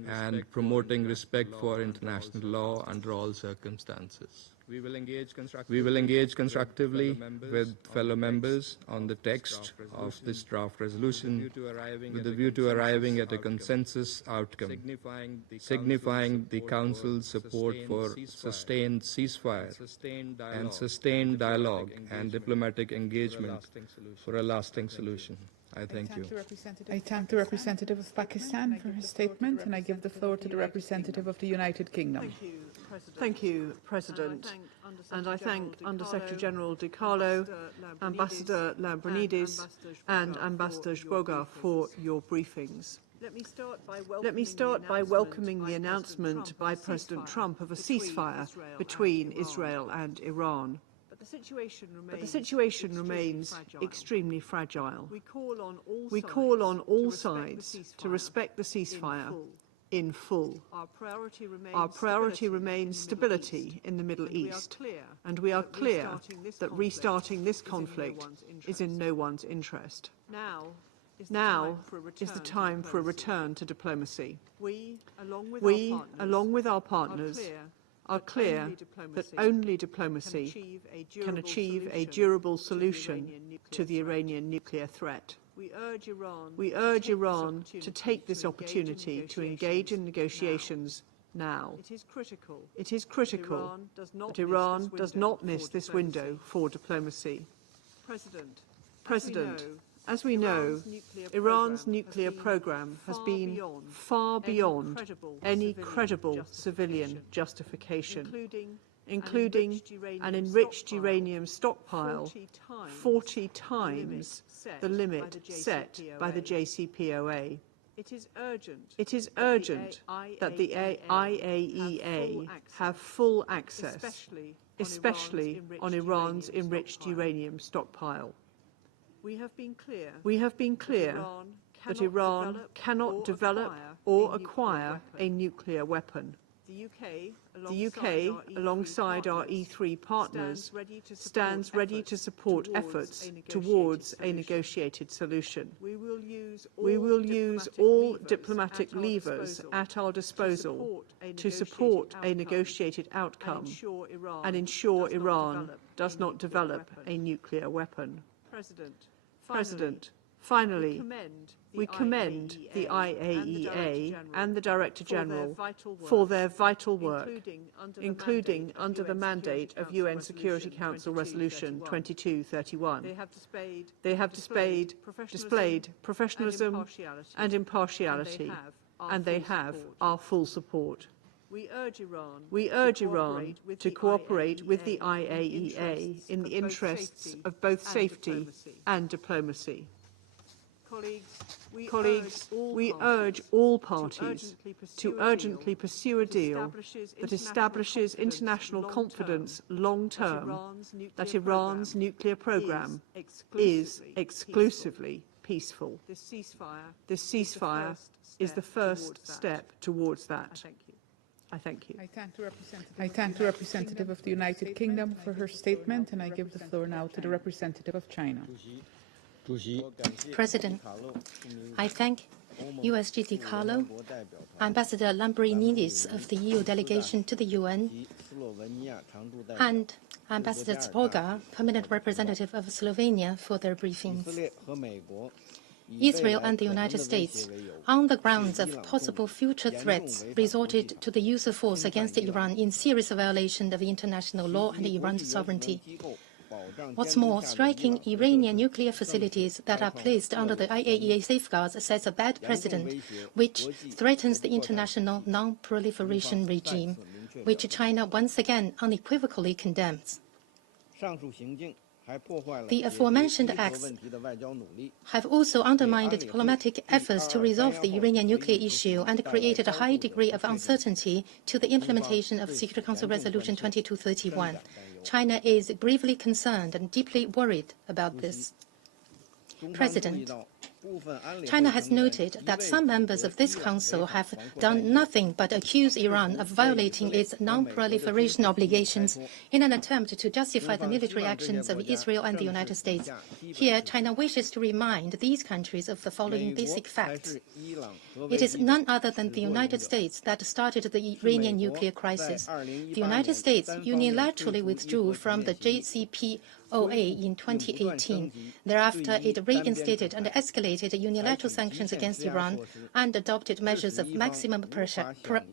and promoting respect for international law under all circumstances. We will engage constructively with fellow members on the text of this draft resolution with a view to arriving at a consensus outcome, signifying the Council's support for sustained ceasefire and sustained dialogue and diplomatic engagement for a lasting solution. I thank you. I thank the representative of Pakistan for his statement, and I give the floor to the representative of the United Kingdom. Thank you, President. And I thank Under-Secretary General DiCarlo, Ambassador Lambrinidis, and Ambassador Zogar for your briefings. Let me start by welcoming the announcement by President Trump of a ceasefire between Israel and Iran. But the situation remains extremely fragile. We call on all sides to respect the ceasefire in full. Our priority remains stability in the Middle East, and we are clear that restarting this conflict is in no one's interest. Now is the time for a return to diplomacy. We, along with our partners, are clear that only diplomacy can achieve a durable solution to the Iranian nuclear threat. We urge Iran to take this opportunity to engage in negotiations now. It is critical that Iran does not miss this window for diplomacy. President, as we know, Iran's nuclear program has been far beyond any credible civilian justification, including an enriched uranium stockpile 40 times the limit set by the JCPOA. It is urgent that the IAEA have full access, especially on Iran's enriched uranium stockpile. We have been clear that Iran cannot develop or acquire a nuclear weapon. The UK, alongside our E3 partners, stands ready to support efforts towards a negotiated solution. We will use all diplomatic levers at our disposal to support a negotiated outcome and ensure Iran does not develop a nuclear weapon. President, finally, we commend the IAEA and the Director General for their vital work, including under the mandate of UN Security Council Resolution 2231. They have displayed professionalism and impartiality, and they have our full support. We urge Iran to cooperate with the IAEA in the interests of both safety and diplomacy. Colleagues, we urge all parties to urgently pursue a deal that establishes international confidence long-term that Iran's nuclear program is exclusively peaceful. This ceasefire is the first step towards that. I thank you. I thank the representative of the United Kingdom for her statement, and I give the floor now to the representative of China. President, I thank USG DiCarlo, Ambassador Lambrinidis of the EU delegation to the UN, and Ambassador Zogar, permanent representative of Slovenia, for their briefings. Israel and the United States, on the grounds of possible future threats, resorted to the use of force against Iran in serious violation of international law and Iran's sovereignty. What's more, striking Iranian nuclear facilities that are placed under the IAEA safeguards sets a bad precedent, which threatens the international non-proliferation regime, which China once again unequivocally condemns. The aforementioned acts have also undermined diplomatic efforts to resolve the Iranian nuclear issue and created a high degree of uncertainty to the implementation of Security Council Resolution 2231. China is gravely concerned and deeply worried about this. President, China has noted that some members of this Council have done nothing but accuse Iran of violating its non-proliferation obligations in an attempt to justify the military actions of Israel and the United States. Here, China wishes to remind these countries of the following basic facts. It is none other than the United States that started the Iranian nuclear crisis. The United States unilaterally withdrew from the JCPOA in 2018. Thereafter, it reinstated and escalated unilateral sanctions against Iran and adopted measures of maximum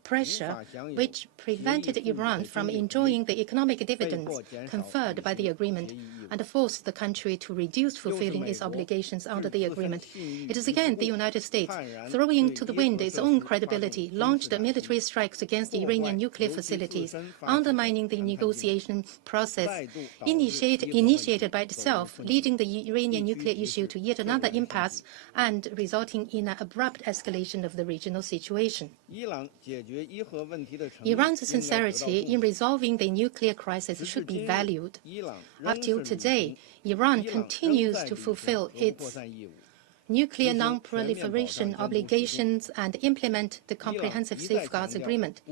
pressure, which prevented Iran from enjoying the economic dividends conferred by the agreement and forced the country to reduce fulfilling its obligations under the agreement. It is again the United States, throwing to the wind its own credibility, launched military strikes against Iranian nuclear facilities, undermining the negotiation process initiated by itself, leading the Iranian nuclear issue to yet another impasse and resulting in an abrupt escalation of the regional situation. Iran's sincerity in resolving the nuclear crisis should be valued. Up till today, Iran continues to fulfill its nuclear non-proliferation obligations and implement the Comprehensive Safeguards Agreement.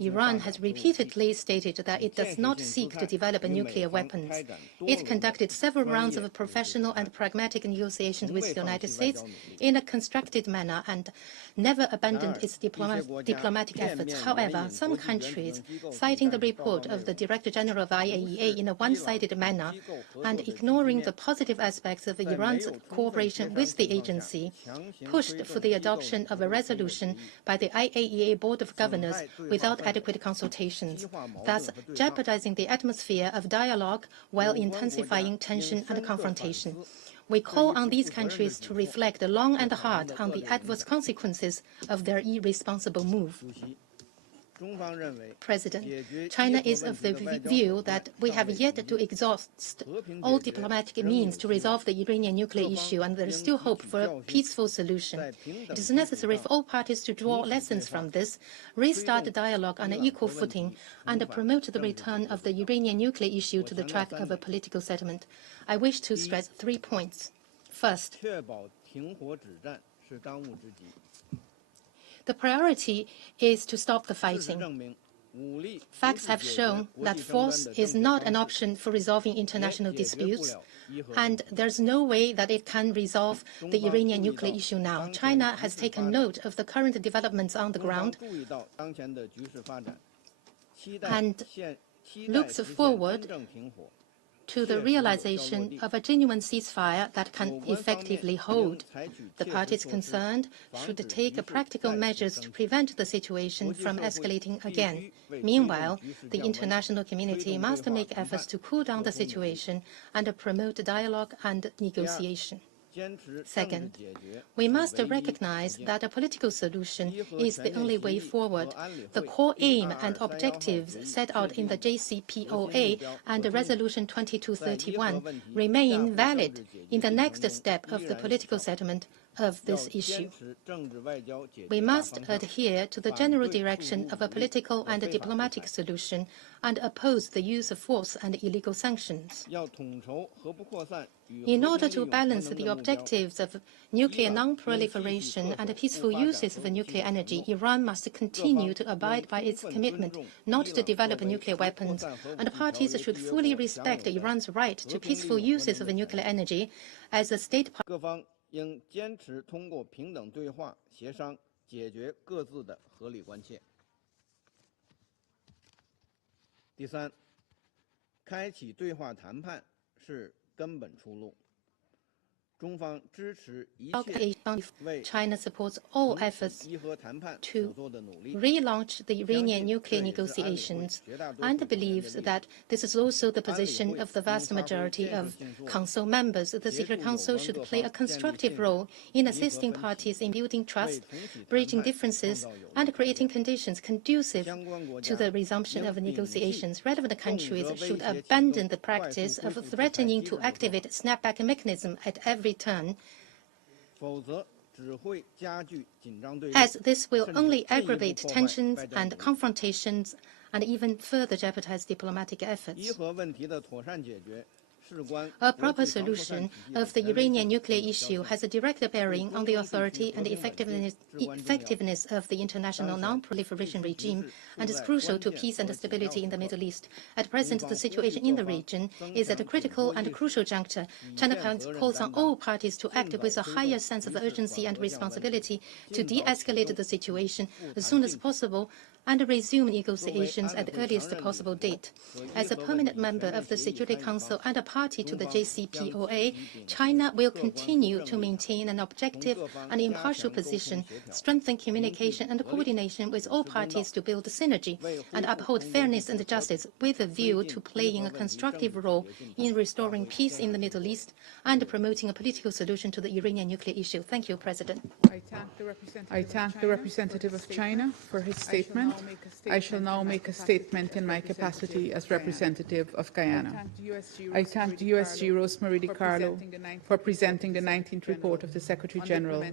Iran has repeatedly stated that it does not seek to develop nuclear weapons. It conducted several rounds of professional and pragmatic negotiations with the United States in a constructive manner and never abandoned its diplomatic efforts. However, some countries, citing the report of the Director General of IAEA in a one-sided manner and ignoring the positive aspects of Iran's cooperation with the agency, pushed for the adoption of a resolution by the IAEA Board of Governors without adequate consultations, thus jeopardizing the atmosphere of dialogue while intensifying tension and confrontation. We call on these countries to reflect long and hard on the adverse consequences of their irresponsible move. President, China is of the view that we have yet to exhaust all diplomatic means to resolve the Iranian nuclear issue, and there is still hope for a peaceful solution. It is necessary for all parties to draw lessons from this, restart the dialogue on an equal footing, and promote the return of the Iranian nuclear issue to the track of a political settlement. I wish to stress 3 points. first. The priority is to stop the fighting. Facts have shown that force is not an option for resolving international disputes, and there's no way that it can resolve the Iranian nuclear issue now. China has taken note of the current developments on the ground and looks forward to the realization of a genuine ceasefire that can effectively hold. The parties concerned should take practical measures to prevent the situation from escalating again. Meanwhile, the international community must make efforts to cool down the situation and promote dialogue and negotiation. Second, we must recognize that a political solution is the only way forward. The core aim and objectives set out in the JCPOA and Resolution 2231 remain valid in the next step of the political settlement of this issue. We must adhere to the general direction of a political and diplomatic solution and oppose the use of force and illegal sanctions. In order to balance the objectives of nuclear non-proliferation and peaceful uses of nuclear energy, Iran must continue to abide by its commitment not to develop nuclear weapons, and parties should fully respect Iran's right to peaceful uses of nuclear energy as a state party. 应坚持通过平等对话协商解决各自的合理关切。第三，开启对话谈判是根本出路。 China supports all efforts to relaunch the Iranian nuclear negotiations and believes that this is also the position of the vast majority of Council members. The Security Council should play a constructive role in assisting parties in building trust, bridging differences, and creating conditions conducive to the resumption of negotiations. Relevant countries should abandon the practice of threatening to activate snapback mechanism at every turn, as this will only aggravate tensions and confrontations and even further jeopardize diplomatic efforts. A proper solution of the Iranian nuclear issue has a direct bearing on the authority and effectiveness of the international non-proliferation regime and is crucial to peace and stability in the Middle East. At present, the situation in the region is at a critical and crucial juncture. China calls on all parties to act with a higher sense of urgency and responsibility to de-escalate the situation as soon as possible and resume negotiations at the earliest possible date. As a permanent member of the Security Council and a party to the JCPOA, China will continue to maintain an objective and impartial position, strengthen communication and coordination with all parties to build synergy, and uphold fairness and justice with a view to playing a constructive role in restoring peace in the Middle East and promoting a political solution to the Iranian nuclear issue. Thank you, President. I thank the representative of China for his statement. I shall now make a statement in my capacity as representative of Guyana. I thank the USG Rosemary DiCarlo for presenting the 19th report of the Secretary-General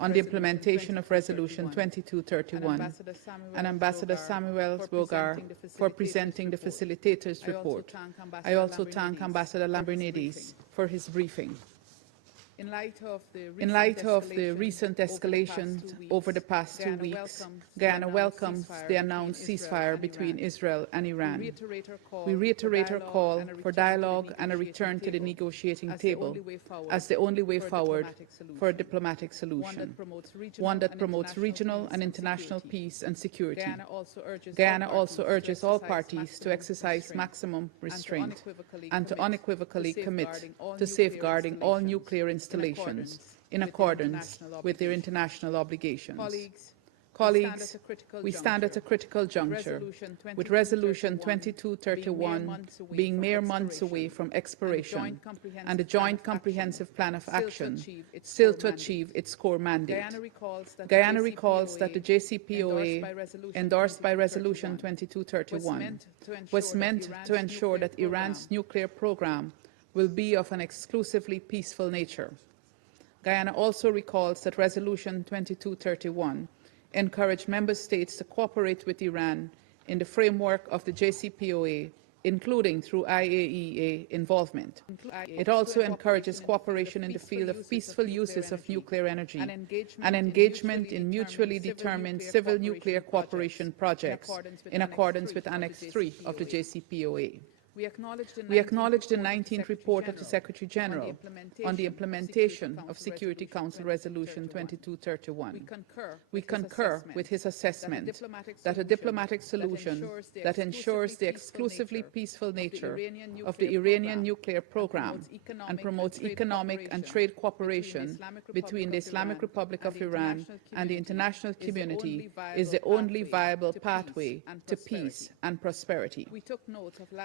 on the implementation of Resolution 2231, and Ambassador Samuel Zogar for presenting the facilitator's report. I also thank Ambassador Lambrinidis for his briefing. In light of the recent escalations over the past 2 weeks, Guyana welcomes the announced ceasefire between Israel and Iran. We reiterate our call for dialogue and a return to the negotiating table as the only way forward for a diplomatic solution, one that promotes regional and international peace and security. Guyana also urges all parties to exercise maximum restraint and to unequivocally commit to safeguarding all nuclear installations in accordance with their international obligations. Colleagues, we stand at a critical juncture, with Resolution 2231 being mere months away from expiration and a joint comprehensive plan of action still to achieve its core mandate. Guyana recalls that the JCPOA, endorsed by Resolution 2231, was meant to ensure that Iran's nuclear program will be of an exclusively peaceful nature. Guyana also recalls that Resolution 2231 encouraged member states to cooperate with Iran in the framework of the JCPOA including through IAEA involvement. It also encourages cooperation in the field of peaceful uses of nuclear energy and engagement in mutually determined civil nuclear cooperation projects in accordance with Annex 3 of the JCPOA. We acknowledge the 19th report of the Secretary General on the implementation of Security Council Resolution 2231. We concur with his assessment that a diplomatic solution that ensures the exclusively peaceful nature of the Iranian nuclear program and promotes economic and trade cooperation between the Islamic Republic of Iran and the international community is the only viable pathway to peace and prosperity.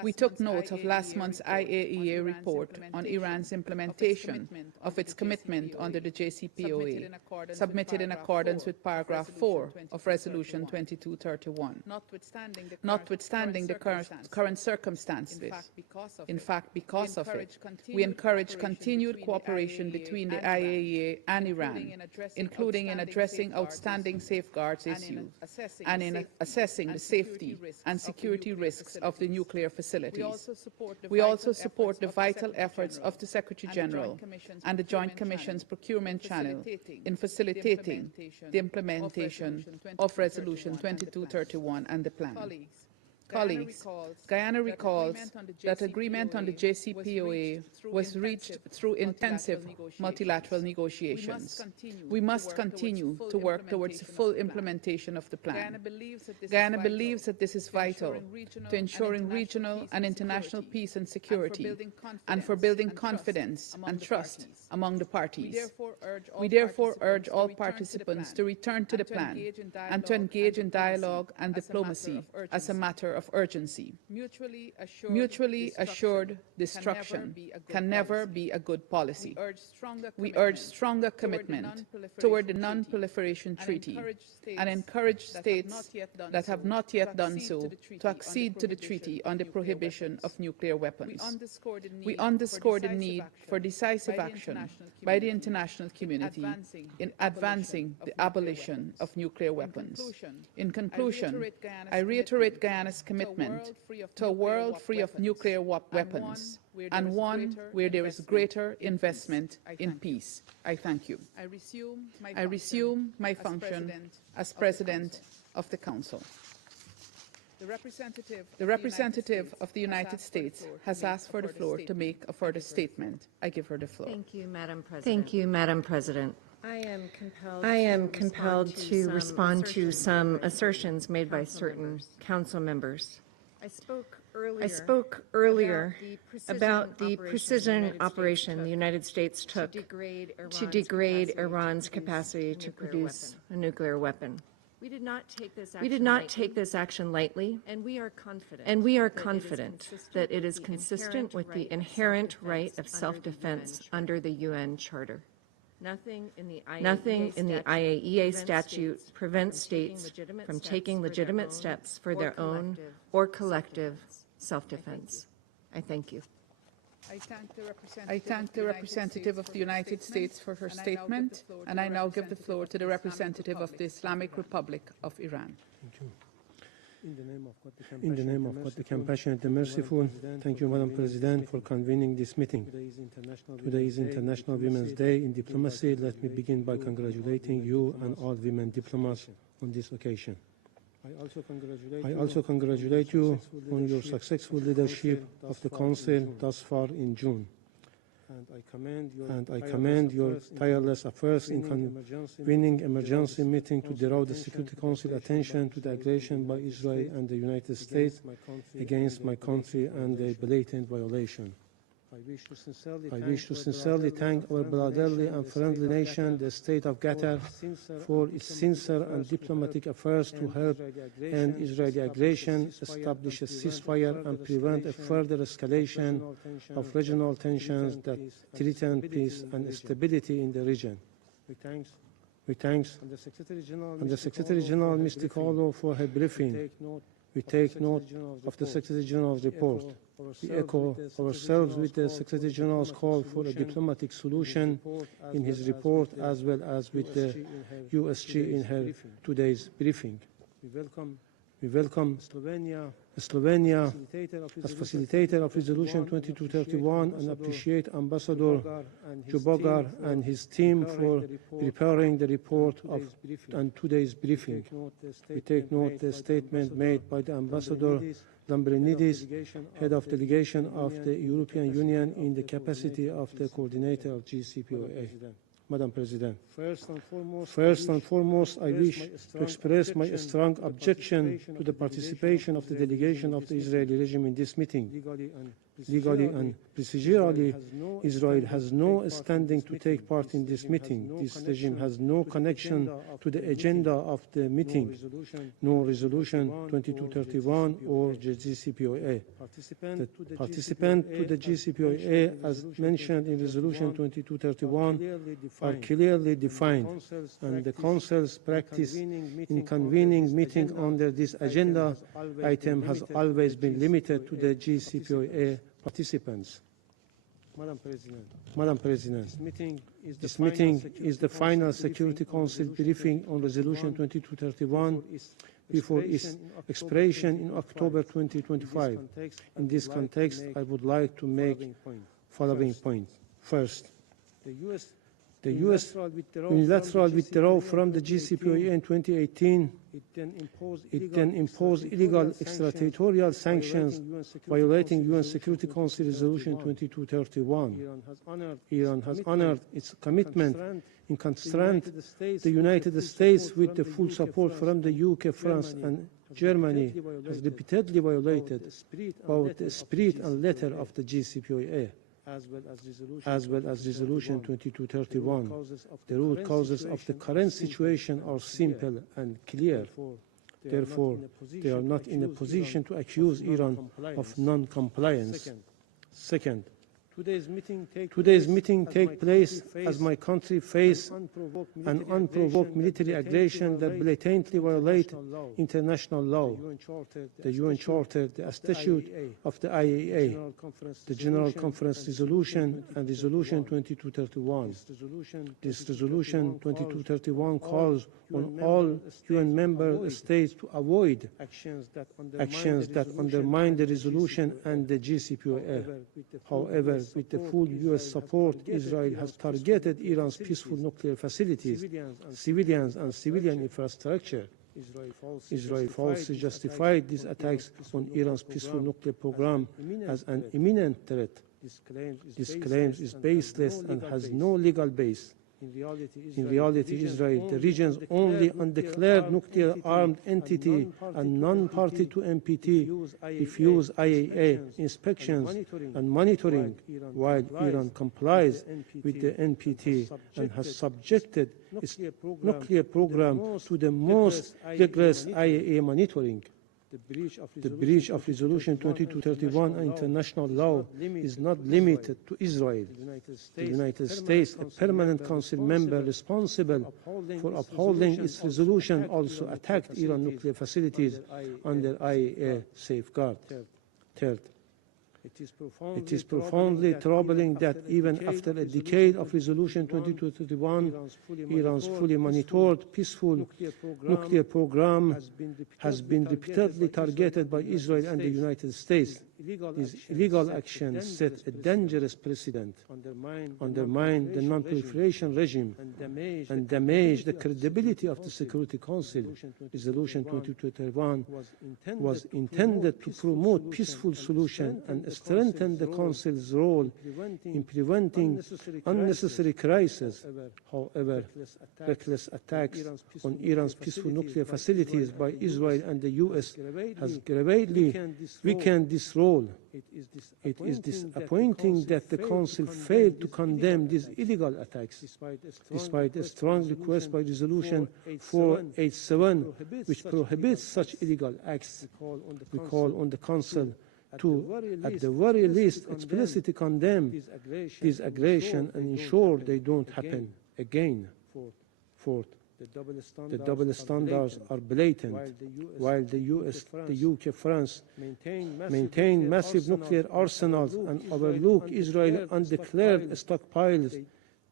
We took note of last month's IAEA report on Iran's implementation of its commitment under the JCPOA, submitted in accordance with paragraph 4 of Resolution 2231. Notwithstanding the current circumstances, in fact, because of it, we encourage continued cooperation between the IAEA and Iran, including in addressing outstanding safeguards issues and in assessing the safety and security risks of the nuclear facilities. We also support the vital efforts of the Secretary General and the Joint Commission's procurement channel in facilitating the implementation of Resolution 2231 and the plan. Colleagues, Guyana recalls that agreement on the JCPOA was reached through intensive multilateral negotiations. We must continue to work towards the full implementation of the plan. Guyana believes that this is vital to ensuring regional and international peace and security and for building confidence and trust among the parties. We therefore urge all participants to return to the plan and to engage in dialogue and diplomacy as a matter of urgency. Mutually assured destruction can never be a good policy. We urge stronger commitment toward the Non-Proliferation Treaty and encourage states that have not yet done so to accede to the Treaty on the Prohibition of Nuclear Weapons. We underscore the need for decisive action by the international community in advancing the abolition of nuclear weapons. In conclusion, I reiterate Guyana's commitment to a world free of nuclear weapons and one where there is greater investment in peace. I thank you. I resume my function as President of the Council. The representative of the United States has asked for the floor to make a further statement. I give her the floor. Thank you, Madam President. Thank you, Madam President. I am compelled to respond to some assertions made by certain council members. I spoke earlier about the precision operation the United States took to degrade Iran's capacity to produce a nuclear weapon. We did not take this action lightly, and we are confident that it is consistent with the inherent right of self-defense under the UN Charter. Nothing in the IAEA statute prevents states from taking legitimate steps for their own or collective self-defense. I thank you. I thank the representative of the United States for her statement, and I now give the floor to the representative of the Islamic Republic of Iran. Thank you. In the name of God, the Compassionate and Merciful, thank you, Madam President, for convening this meeting. Today is International Women's Day in Diplomacy. Let me begin by congratulating you and all women diplomats on this occasion. I also congratulate you on your successful leadership of the Council thus far in June. And I commend your tireless efforts in convening emergency meeting to draw the Security Council attention to the aggression by Israel and the United States against my country and the blatant violation. I wish to sincerely thank our brotherly and friendly nation, the State of Qatar, for its sincere and diplomatic efforts to help end Israeli aggression, establish a ceasefire, and prevent a further escalation of regional tensions that threaten peace and stability in the region. We thank the Secretary General, Ms. DiCarlo, for her briefing. We take note of the Secretary General's report. We echo ourselves with the Secretary General's call for a diplomatic solution in his report, as well as with the USG in her today's briefing. We welcome Slovenia as facilitator of Resolution 2231 and appreciate Ambassador Zogar and his team for preparing the report and today's briefing. We take note the statement made by the Ambassador Lambrinidis, head of delegation of the European Union in the capacity of the coordinator of GCPOA. Madam President, first and foremost, I wish to express my strong objection to the participation of the delegation of the Israeli regime in this meeting. Legally and procedurally, Israel has no standing to take part in this meeting. This regime has no connection to the agenda of the meeting, no resolution 2231 or the GCPOA. The participants to the GCPOA, as mentioned in resolution 2231, are clearly defined, and the Council's practice in convening meetings under this agenda item has always been limited to the GCPOA participants. Madam President, this meeting is the final Security Council briefing on Resolution 2231 before its expiration in October 2025. In this context, I would like to make following points. First, the U.S. unilateral withdrawal from the GCPOA in 2018, it then imposed illegal extraterritorial sanctions violating UN Security Council Resolution 2231. Iran has honored its commitment in constraint the United States with the full support from the UK, France and Germany has repeatedly violated both the spirit and letter of the GCPOA. As well as Resolution 2231. The root causes of the current situation are simple and clear. Therefore, they are not in a position to accuse Iran of non-compliance. Second, today's meeting takes place as my country faces an unprovoked military aggression that blatantly violates international law, the UN Charter, the Statute of the IAEA, the General Conference Resolution, and Resolution 2231. This Resolution 2231 calls on all UN member states to avoid actions that undermine the resolution and the GCPOA. However, with the full U.S. support, Israel has targeted Iran's peaceful nuclear facilities, civilians and civilian infrastructure. Israel falsely justified these attacks on Iran's peaceful nuclear program as an imminent threat. This claim is baseless and has no legal base. In reality, Israel, the region's only undeclared nuclear-armed entity and non-party to NPT, refused IAEA inspections and monitoring, while Iran complies with the NPT and has subjected its nuclear program to the most rigorous IAEA monitoring. The breach of Resolution 2231 and international law is not limited to Israel. The United States, a permanent council member responsible for upholding its resolution, also attacked Iran nuclear facilities under IAEA safeguard. Third, it is profoundly troubling that even after a decade of Resolution 2231, Iran's fully monitored peaceful nuclear program has been repeatedly targeted by Israel and the United States. These illegal actions set a dangerous precedent, undermine the non-proliferation regime, and damage the credibility of the Security Council. Resolution 2231 was intended to promote peaceful solution and strengthen the Council's role in preventing unnecessary crises. However, reckless attacks on Iran's peaceful nuclear facilities by Israel and the U.S. has gravely weakened this role. It is disappointing that the Council failed to condemn these illegal attacks, despite a strong request by Resolution 487, which prohibits such illegal acts. We call on the Council to, at the very least, explicitly condemn these aggressions and ensure they don't happen again. Fourth, the double standards are blatant. While the US, the UK, France maintain massive nuclear arsenals and overlook Israeli undeclared stockpiles,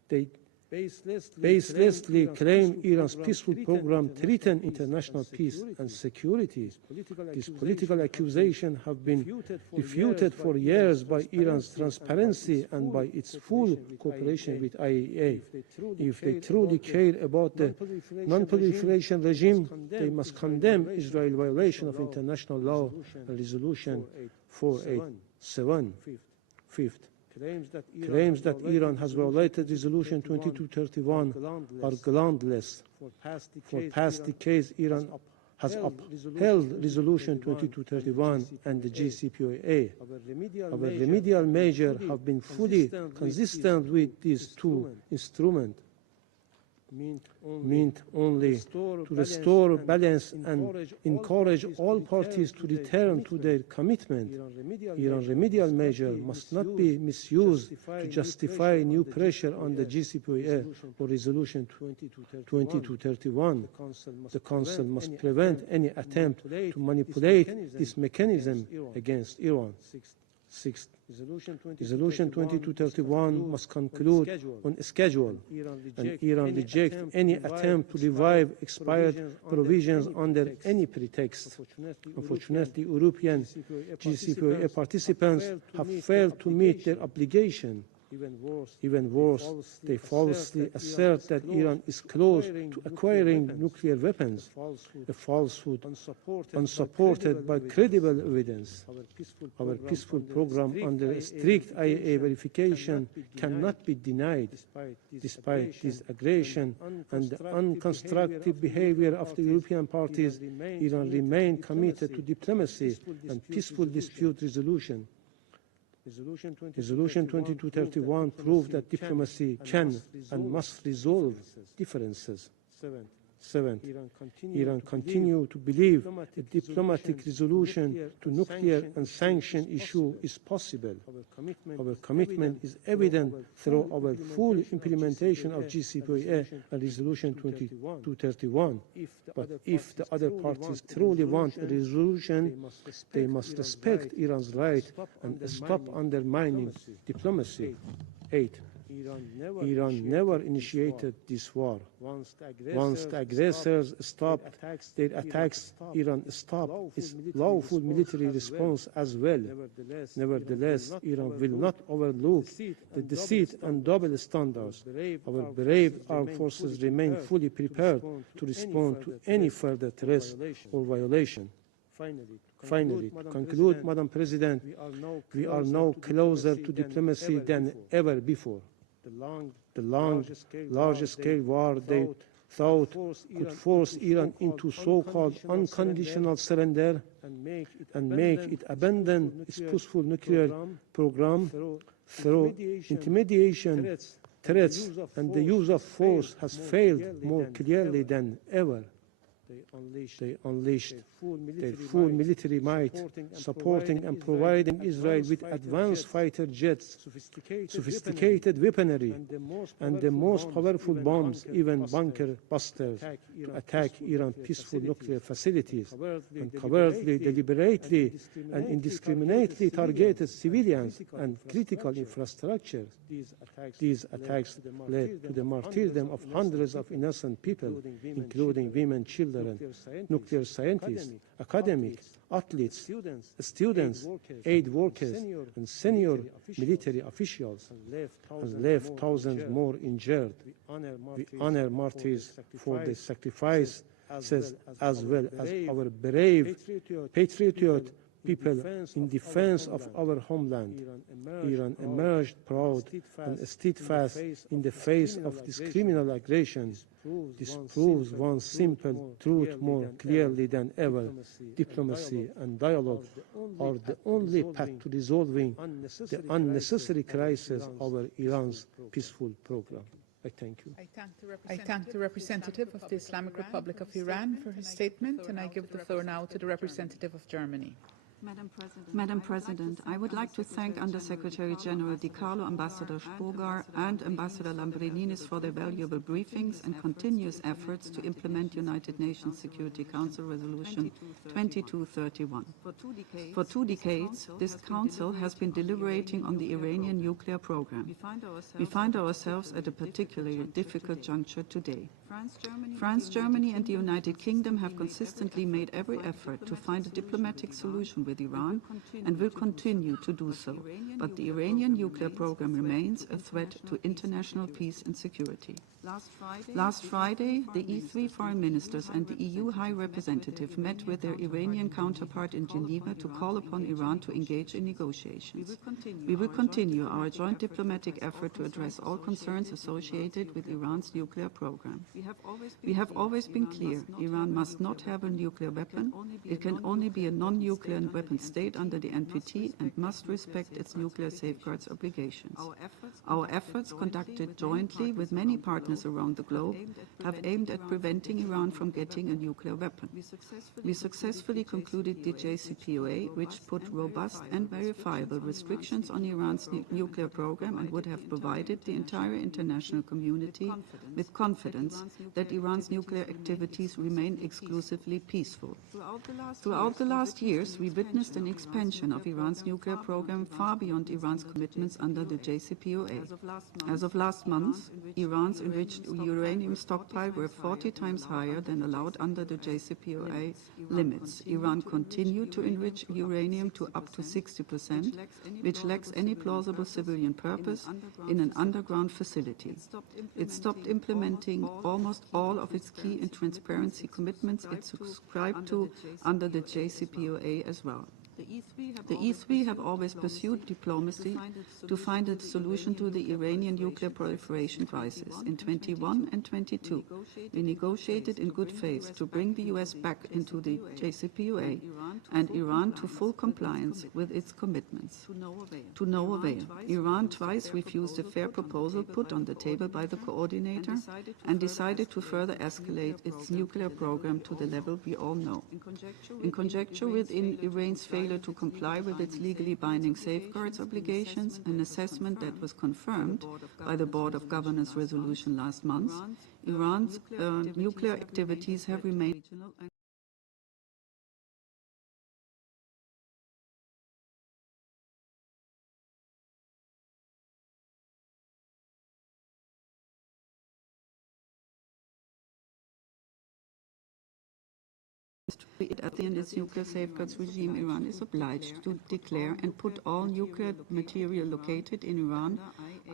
they baselessly claim Iran's peaceful program threatened international peace and security. These political accusations have been refuted for years by Iran's transparency and by its full cooperation with IAEA. If they truly care about the non-proliferation regime, they must condemn Israel's violation of international law and Resolution 487. Fifth, claims that Iran has violated Resolution 2231 are groundless. For past decades, Iran has upheld Resolution 2231 and the JCPOA. Our remedial measures have been fully consistent with these two instruments, meant only to restore balance and encourage all parties to return to their commitment. Iran's remedial measure must not be misused to justify new pressure on the JCPOA or Resolution 2231. The Council must prevent any attempt to manipulate this mechanism against Iran. Sixth, Resolution 2231 must conclude on a schedule, and Iran reject any attempt to revive expired provisions under any pretext. Unfortunately, European JCPOA participants have failed to meet their obligation. Even worse, they falsely assert that Iran is close to acquiring nuclear weapons, a falsehood unsupported by credible evidence. Our peaceful program under strict IAEA verification cannot be denied. Despite this aggression and the unconstructive behavior of the European parties, Iran remains committed to diplomacy and peaceful dispute resolution. Resolution 2231 proved that diplomacy can and must resolve differences. Seventh, Iran continues to believe a diplomatic resolution to nuclear and sanction issue is possible. Our commitment is evident through our full implementation of JCPOA and Resolution 2231. But if the other parties truly want a resolution, they must respect Iran's right and stop undermining diplomacy. 8. Iran never initiated this war. Once the aggressors stopped their attacks, Iran stopped its lawful military response as well. Nevertheless, Iran will not overlook the deceit and double standards. Our brave armed forces remain fully prepared to respond to any further threats or violation. Finally, to conclude, Madam President, we are now closer to diplomacy than ever before. The large-scale war they thought could force Iran into so-called unconditional surrender and make it abandon its peaceful nuclear program through intimidation, threats, and the use of force has failed more clearly than ever. They unleashed their full military might, supporting and providing Israel with advanced fighter jets, sophisticated weaponry, and the most powerful bombs, even bunker busters, to attack Iran's peaceful nuclear facilities, and covertly, deliberately, and indiscriminately targeted civilians and critical infrastructure. These attacks led to the martyrdom of hundreds of innocent people, including women, children, nuclear scientists, academics, athletes, students, aid workers, and senior military officials, and left thousands more injured. We honor martyrs for their sacrifices as well as our brave, patriotic people in defense of our homeland. Iran emerged proud and steadfast in the face of this criminal aggression. This proves one simple truth more clearly than ever. Diplomacy and dialogue are the only path to resolving the unnecessary crisis over Iran's peaceful program. I thank you. I thank the representative of the Islamic Republic of Iran for his statement, and I give the floor now to the representative of Germany. Madam President, I would like to thank Undersecretary General DiCarlo, Ambassador Zogar, and Ambassador Lambrinidis for their valuable briefings and continuous efforts to implement United Nations Security Council Resolution 2231. For 2 decades, this Council has been deliberating on the Iranian nuclear program. We find ourselves at a particularly difficult juncture today. France, Germany, and the United Kingdom have consistently made every effort to find a diplomatic solution with Iran and will continue to do so. But the Iranian nuclear program remains a threat to international peace and security. Last Friday, the E3 foreign ministers and the EU High Representative met with their Iranian counterpart in Geneva to call upon Iran to engage in negotiations. We will continue our joint diplomatic effort to address all concerns associated with Iran's nuclear program. We have always been clear, Iran must not have a nuclear weapon. It can only be a non-nuclear weapon state under the NPT and must respect its nuclear safeguards obligations. Our efforts, conducted jointly with many partners around the globe, have aimed at preventing Iran from getting a nuclear weapon. We successfully concluded the JCPOA, which put robust and verifiable restrictions on Iran's nuclear program and would have provided the entire international community with confidence that Iran's nuclear activities remain exclusively peaceful. Throughout the last years, we witnessed an expansion of Iran's nuclear program far beyond Iran's commitments under the JCPOA. As of last month, Iran's enriched uranium stockpile were 40 times higher than allowed under the JCPOA limits. Iran continued to enrich uranium to up to 60%, which lacks any plausible civilian purpose, in an underground facility. It stopped implementing almost all of its key and transparency commitments it subscribed to under the JCPOA as well. The E3 have always pursued diplomacy to find a solution to the Iranian nuclear proliferation crisis. In 21 and 22, we negotiated in good faith to bring the US back into the JCPOA and Iran to full compliance with its commitments. To no avail. Iran twice refused a fair proposal put on the table by the coordinator and decided to further escalate its nuclear program to the level we all know. In conjecture with Iran's failure to comply with its legally binding safeguards obligations, an assessment that was confirmed by the Board of Governors resolution last month, Iran's nuclear activities have remained regional and in its nuclear safeguards regime, Iran is obliged to declare and put all nuclear material located in Iran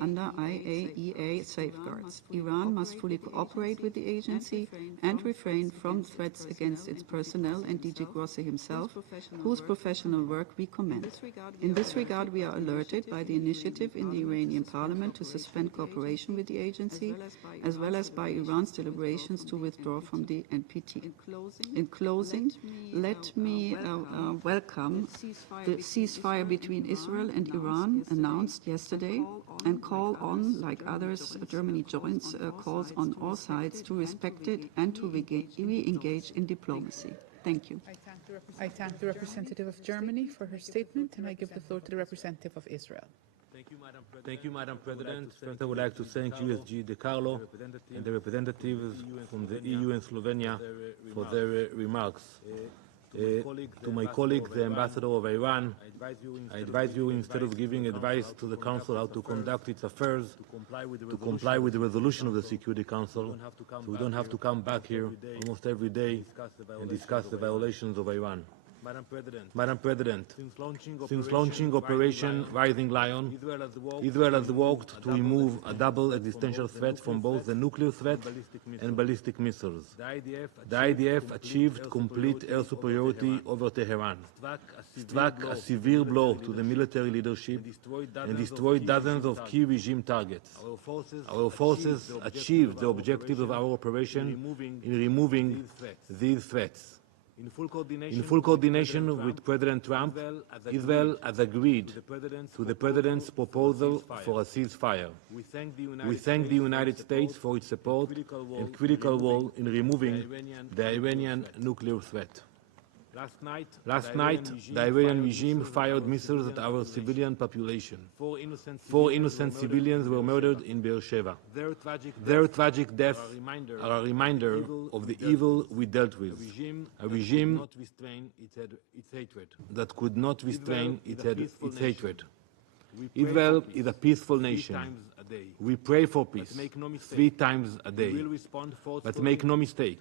under IAEA safeguards. Iran must fully cooperate with the agency and refrain from threats against its personnel and DG Grossi himself, whose professional work we commend. In this regard, we are alerted by the initiative in the Iranian parliament to suspend cooperation with the agency, as well as by Iran's deliberations to withdraw from the NPT. In closing, let me welcome the ceasefire between Israel and Iran announced yesterday and call on, like others, Germany joins calls on all sides to respect it and to re-engage in diplomacy. Thank you. I thank the representative of Germany for her statement, and I give the floor to the representative of Israel. Thank you, Madam President. First, I would like to thank USG DiCarlo and the representatives from the EU and Slovenia for their remarks. To my colleague, the ambassador of Iran, I advise you, instead of giving advice to the Council how to conduct its affairs, to comply with the resolution of the Security Council, so we don't have to come back here almost every day and discuss the violations of Iran. Madam President, since launching Operation Rising Lion, Israel has worked to remove a double existential threat from both the nuclear threat and ballistic missiles. The IDF achieved complete air superiority over Tehran, struck a severe blow to the military leadership, and destroyed dozens of key regime targets. Our forces achieved the objectives of our operation in removing these threats. In full coordination with President Trump, Israel has agreed to the President's proposal for a ceasefire. We thank the United States for its support and critical role in removing the Iranian nuclear threat. Last night, the Iranian regime fired missiles at our civilian population. 4 innocent civilians were murdered in Beersheba. Their tragic deaths are a reminder of the evil we dealt with, a regime that could not restrain its hatred. Israel is a peaceful nation. We pray for peace 3 times a day. But make no mistake,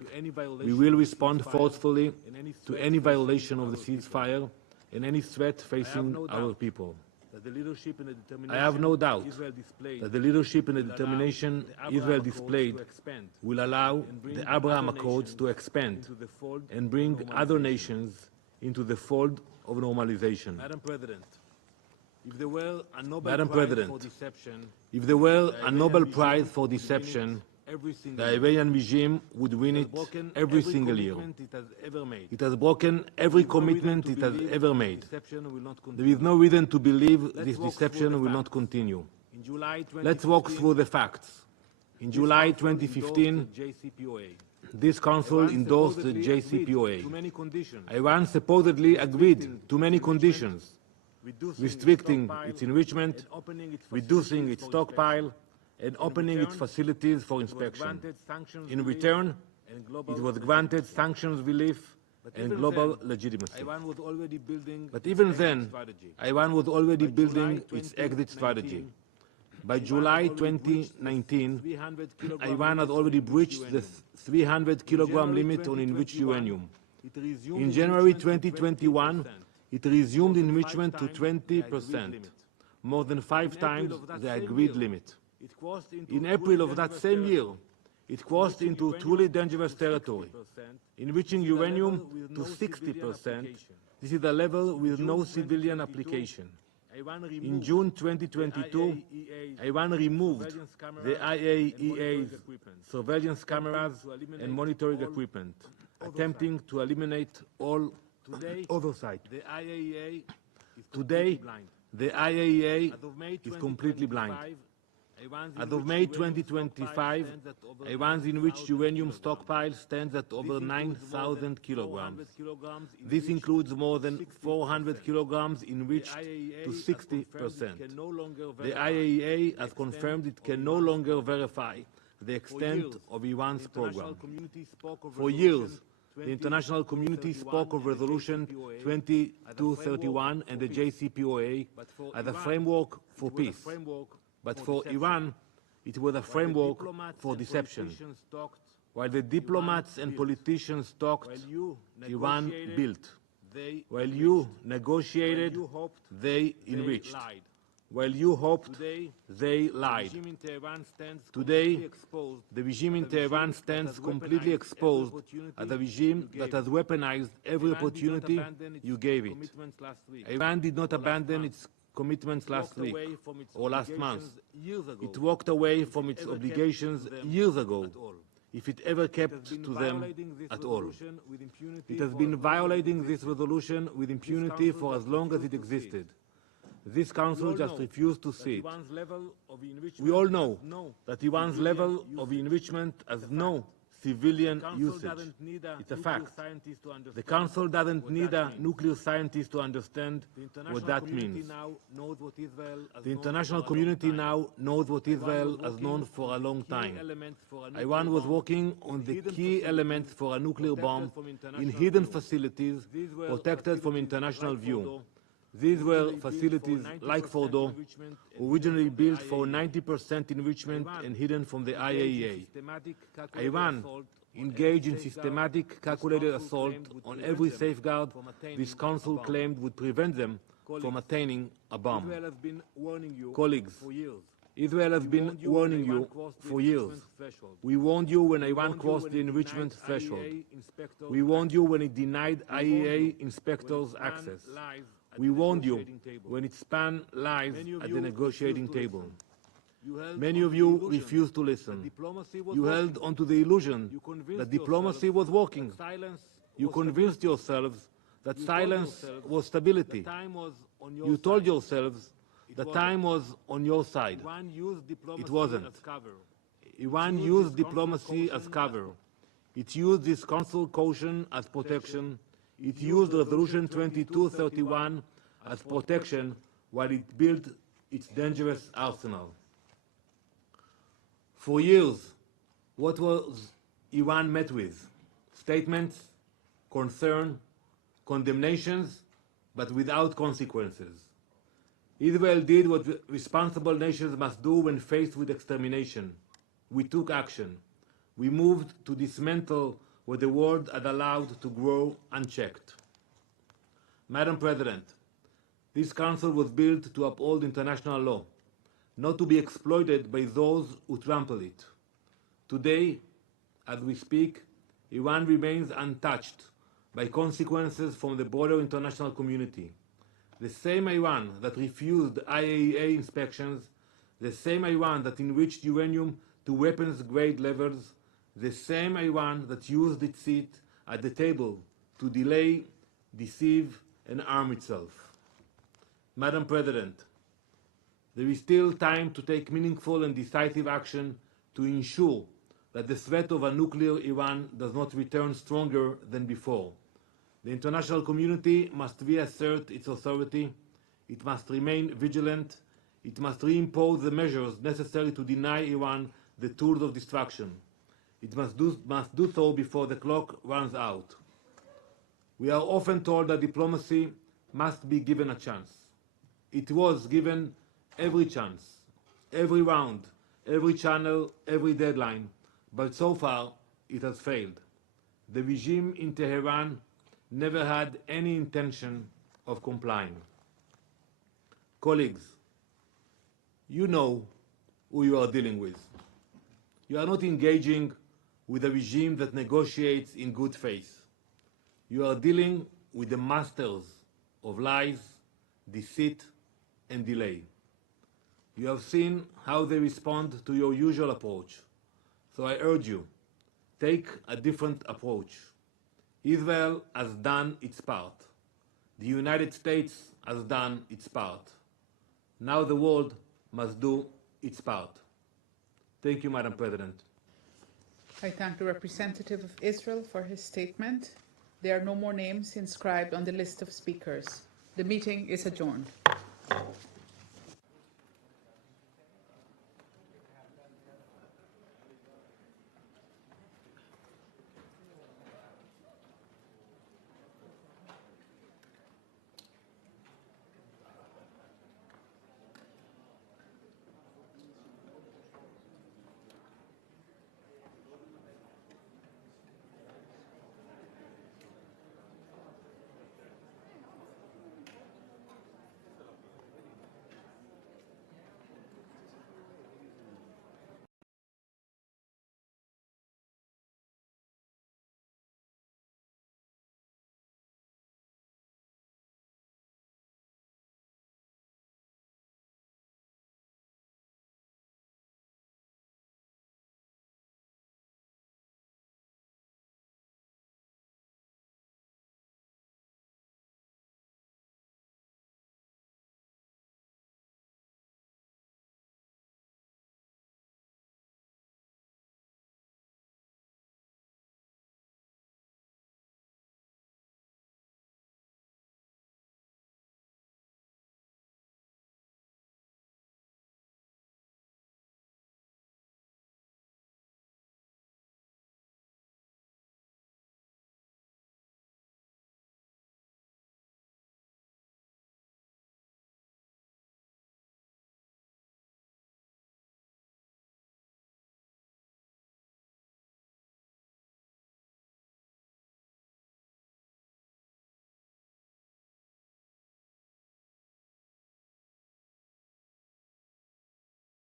we will respond forcefully to any violation of the ceasefire and any threat facing our people. I have no doubt that the leadership and the determination Israel displayed will allow the Abraham Accords to expand and bring other nations into the fold of normalization. Madam President, if there were a Nobel Prize for deception, the Iranian regime would win it every single year. It has broken every commitment it has ever made. There is no reason to believe this deception will not continue. Let's walk through the facts. In July 2015, this council endorsed the JCPOA. Iran supposedly agreed to many conditions, restricting its enrichment, reducing its stockpile, and opening its facilities for inspection. In return, it was granted sanctions relief and global legitimacy. But even then, Iran was already building its exit strategy. By July 2019, Iran had already breached the 300-kilogram limit on enriched uranium. In January 2021, it resumed enrichment to 20%, more than 5 times the agreed limit. In April of that same year, it crossed into truly dangerous territory, enriching uranium to 60%. This is a level with no civilian application. In June 2022, Iran removed the IAEA's surveillance cameras and monitoring equipment, attempting to eliminate all oversight. Today, the IAEA is completely blind. As of May 2025, Iran's enriched uranium stockpile stands at over 9,000 kilograms. This includes more than 400 kilograms enriched to 60%. The IAEA has confirmed it can no longer verify the extent of Iran's program. For years, the international community spoke of Resolution 2231 and the JCPOA as a framework for peace. But for Iran, it was a framework for deception. While the diplomats and politicians talked, Iran built. While you negotiated, they enriched. While you hoped, they lied. Today, the regime in Tehran stands completely exposed as a regime that has weaponized every opportunity you gave it. Iran did not abandon its commitments last week or last month. It walked away from its obligations years ago, if it ever kept to them at all. It has been violating this resolution with impunity for as long as it existed. This council just refused to see it. We all know that Iran's level of enrichment has no civilian usage. It's a fact. The Council doesn't need a nuclear scientist to understand what that means. The international community now knows what Israel has known for a long time. Iran was working on the key elements for a nuclear bomb in hidden facilities protected from international view. These were facilities like Fordo, originally built for 90% enrichment and hidden from the IAEA. Iran engaged in systematic, calculated assault on every safeguard this council claimed would prevent them from attaining a bomb. Colleagues, Israel has been warning you for years. We warned you when Iran crossed the enrichment threshold. We warned you when it denied IAEA inspectors access. We warned you when it spanned lies at the negotiating table. Many of you refused to listen. You held onto the illusion that diplomacy was working. You convinced yourselves that silence was stability. You told yourselves the time was on your side. It wasn't. Iran used diplomacy as cover. It used this council caution as protection. it used Resolution 2231 as protection while it built its dangerous arsenal. For years, what was Iran met with? Statements, concern, condemnations, but without consequences. Israel did what responsible nations must do when faced with extermination. We took action. We moved to dismantle what the world had allowed to grow unchecked. Madam President, this Council was built to uphold international law, not to be exploited by those who trample it. Today, as we speak, Iran remains untouched by consequences from the broader international community. The same Iran that refused IAEA inspections, the same Iran that enriched uranium to weapons-grade levels, the same Iran that used its seat at the table to delay, deceive, and arm itself. Madam President, there is still time to take meaningful and decisive action to ensure that the threat of a nuclear Iran does not return stronger than before. The international community must reassert its authority, it must remain vigilant, it must reimpose the measures necessary to deny Iran the tools of destruction. It must do so before the clock runs out. We are often told that diplomacy must be given a chance. It was given every chance, every round, every channel, every deadline, but so far it has failed. The regime in Tehran never had any intention of complying. Colleagues, you know who you are dealing with. You are not engaging with a regime that negotiates in good faith. You are dealing with the masters of lies, deceit, and delay. You have seen how they respond to your usual approach. So I urge you, take a different approach. Israel has done its part. The United States has done its part. Now the world must do its part. Thank you, Madam President. I thank the representative of Israel for his statement. There are no more names inscribed on the list of speakers. The meeting is adjourned.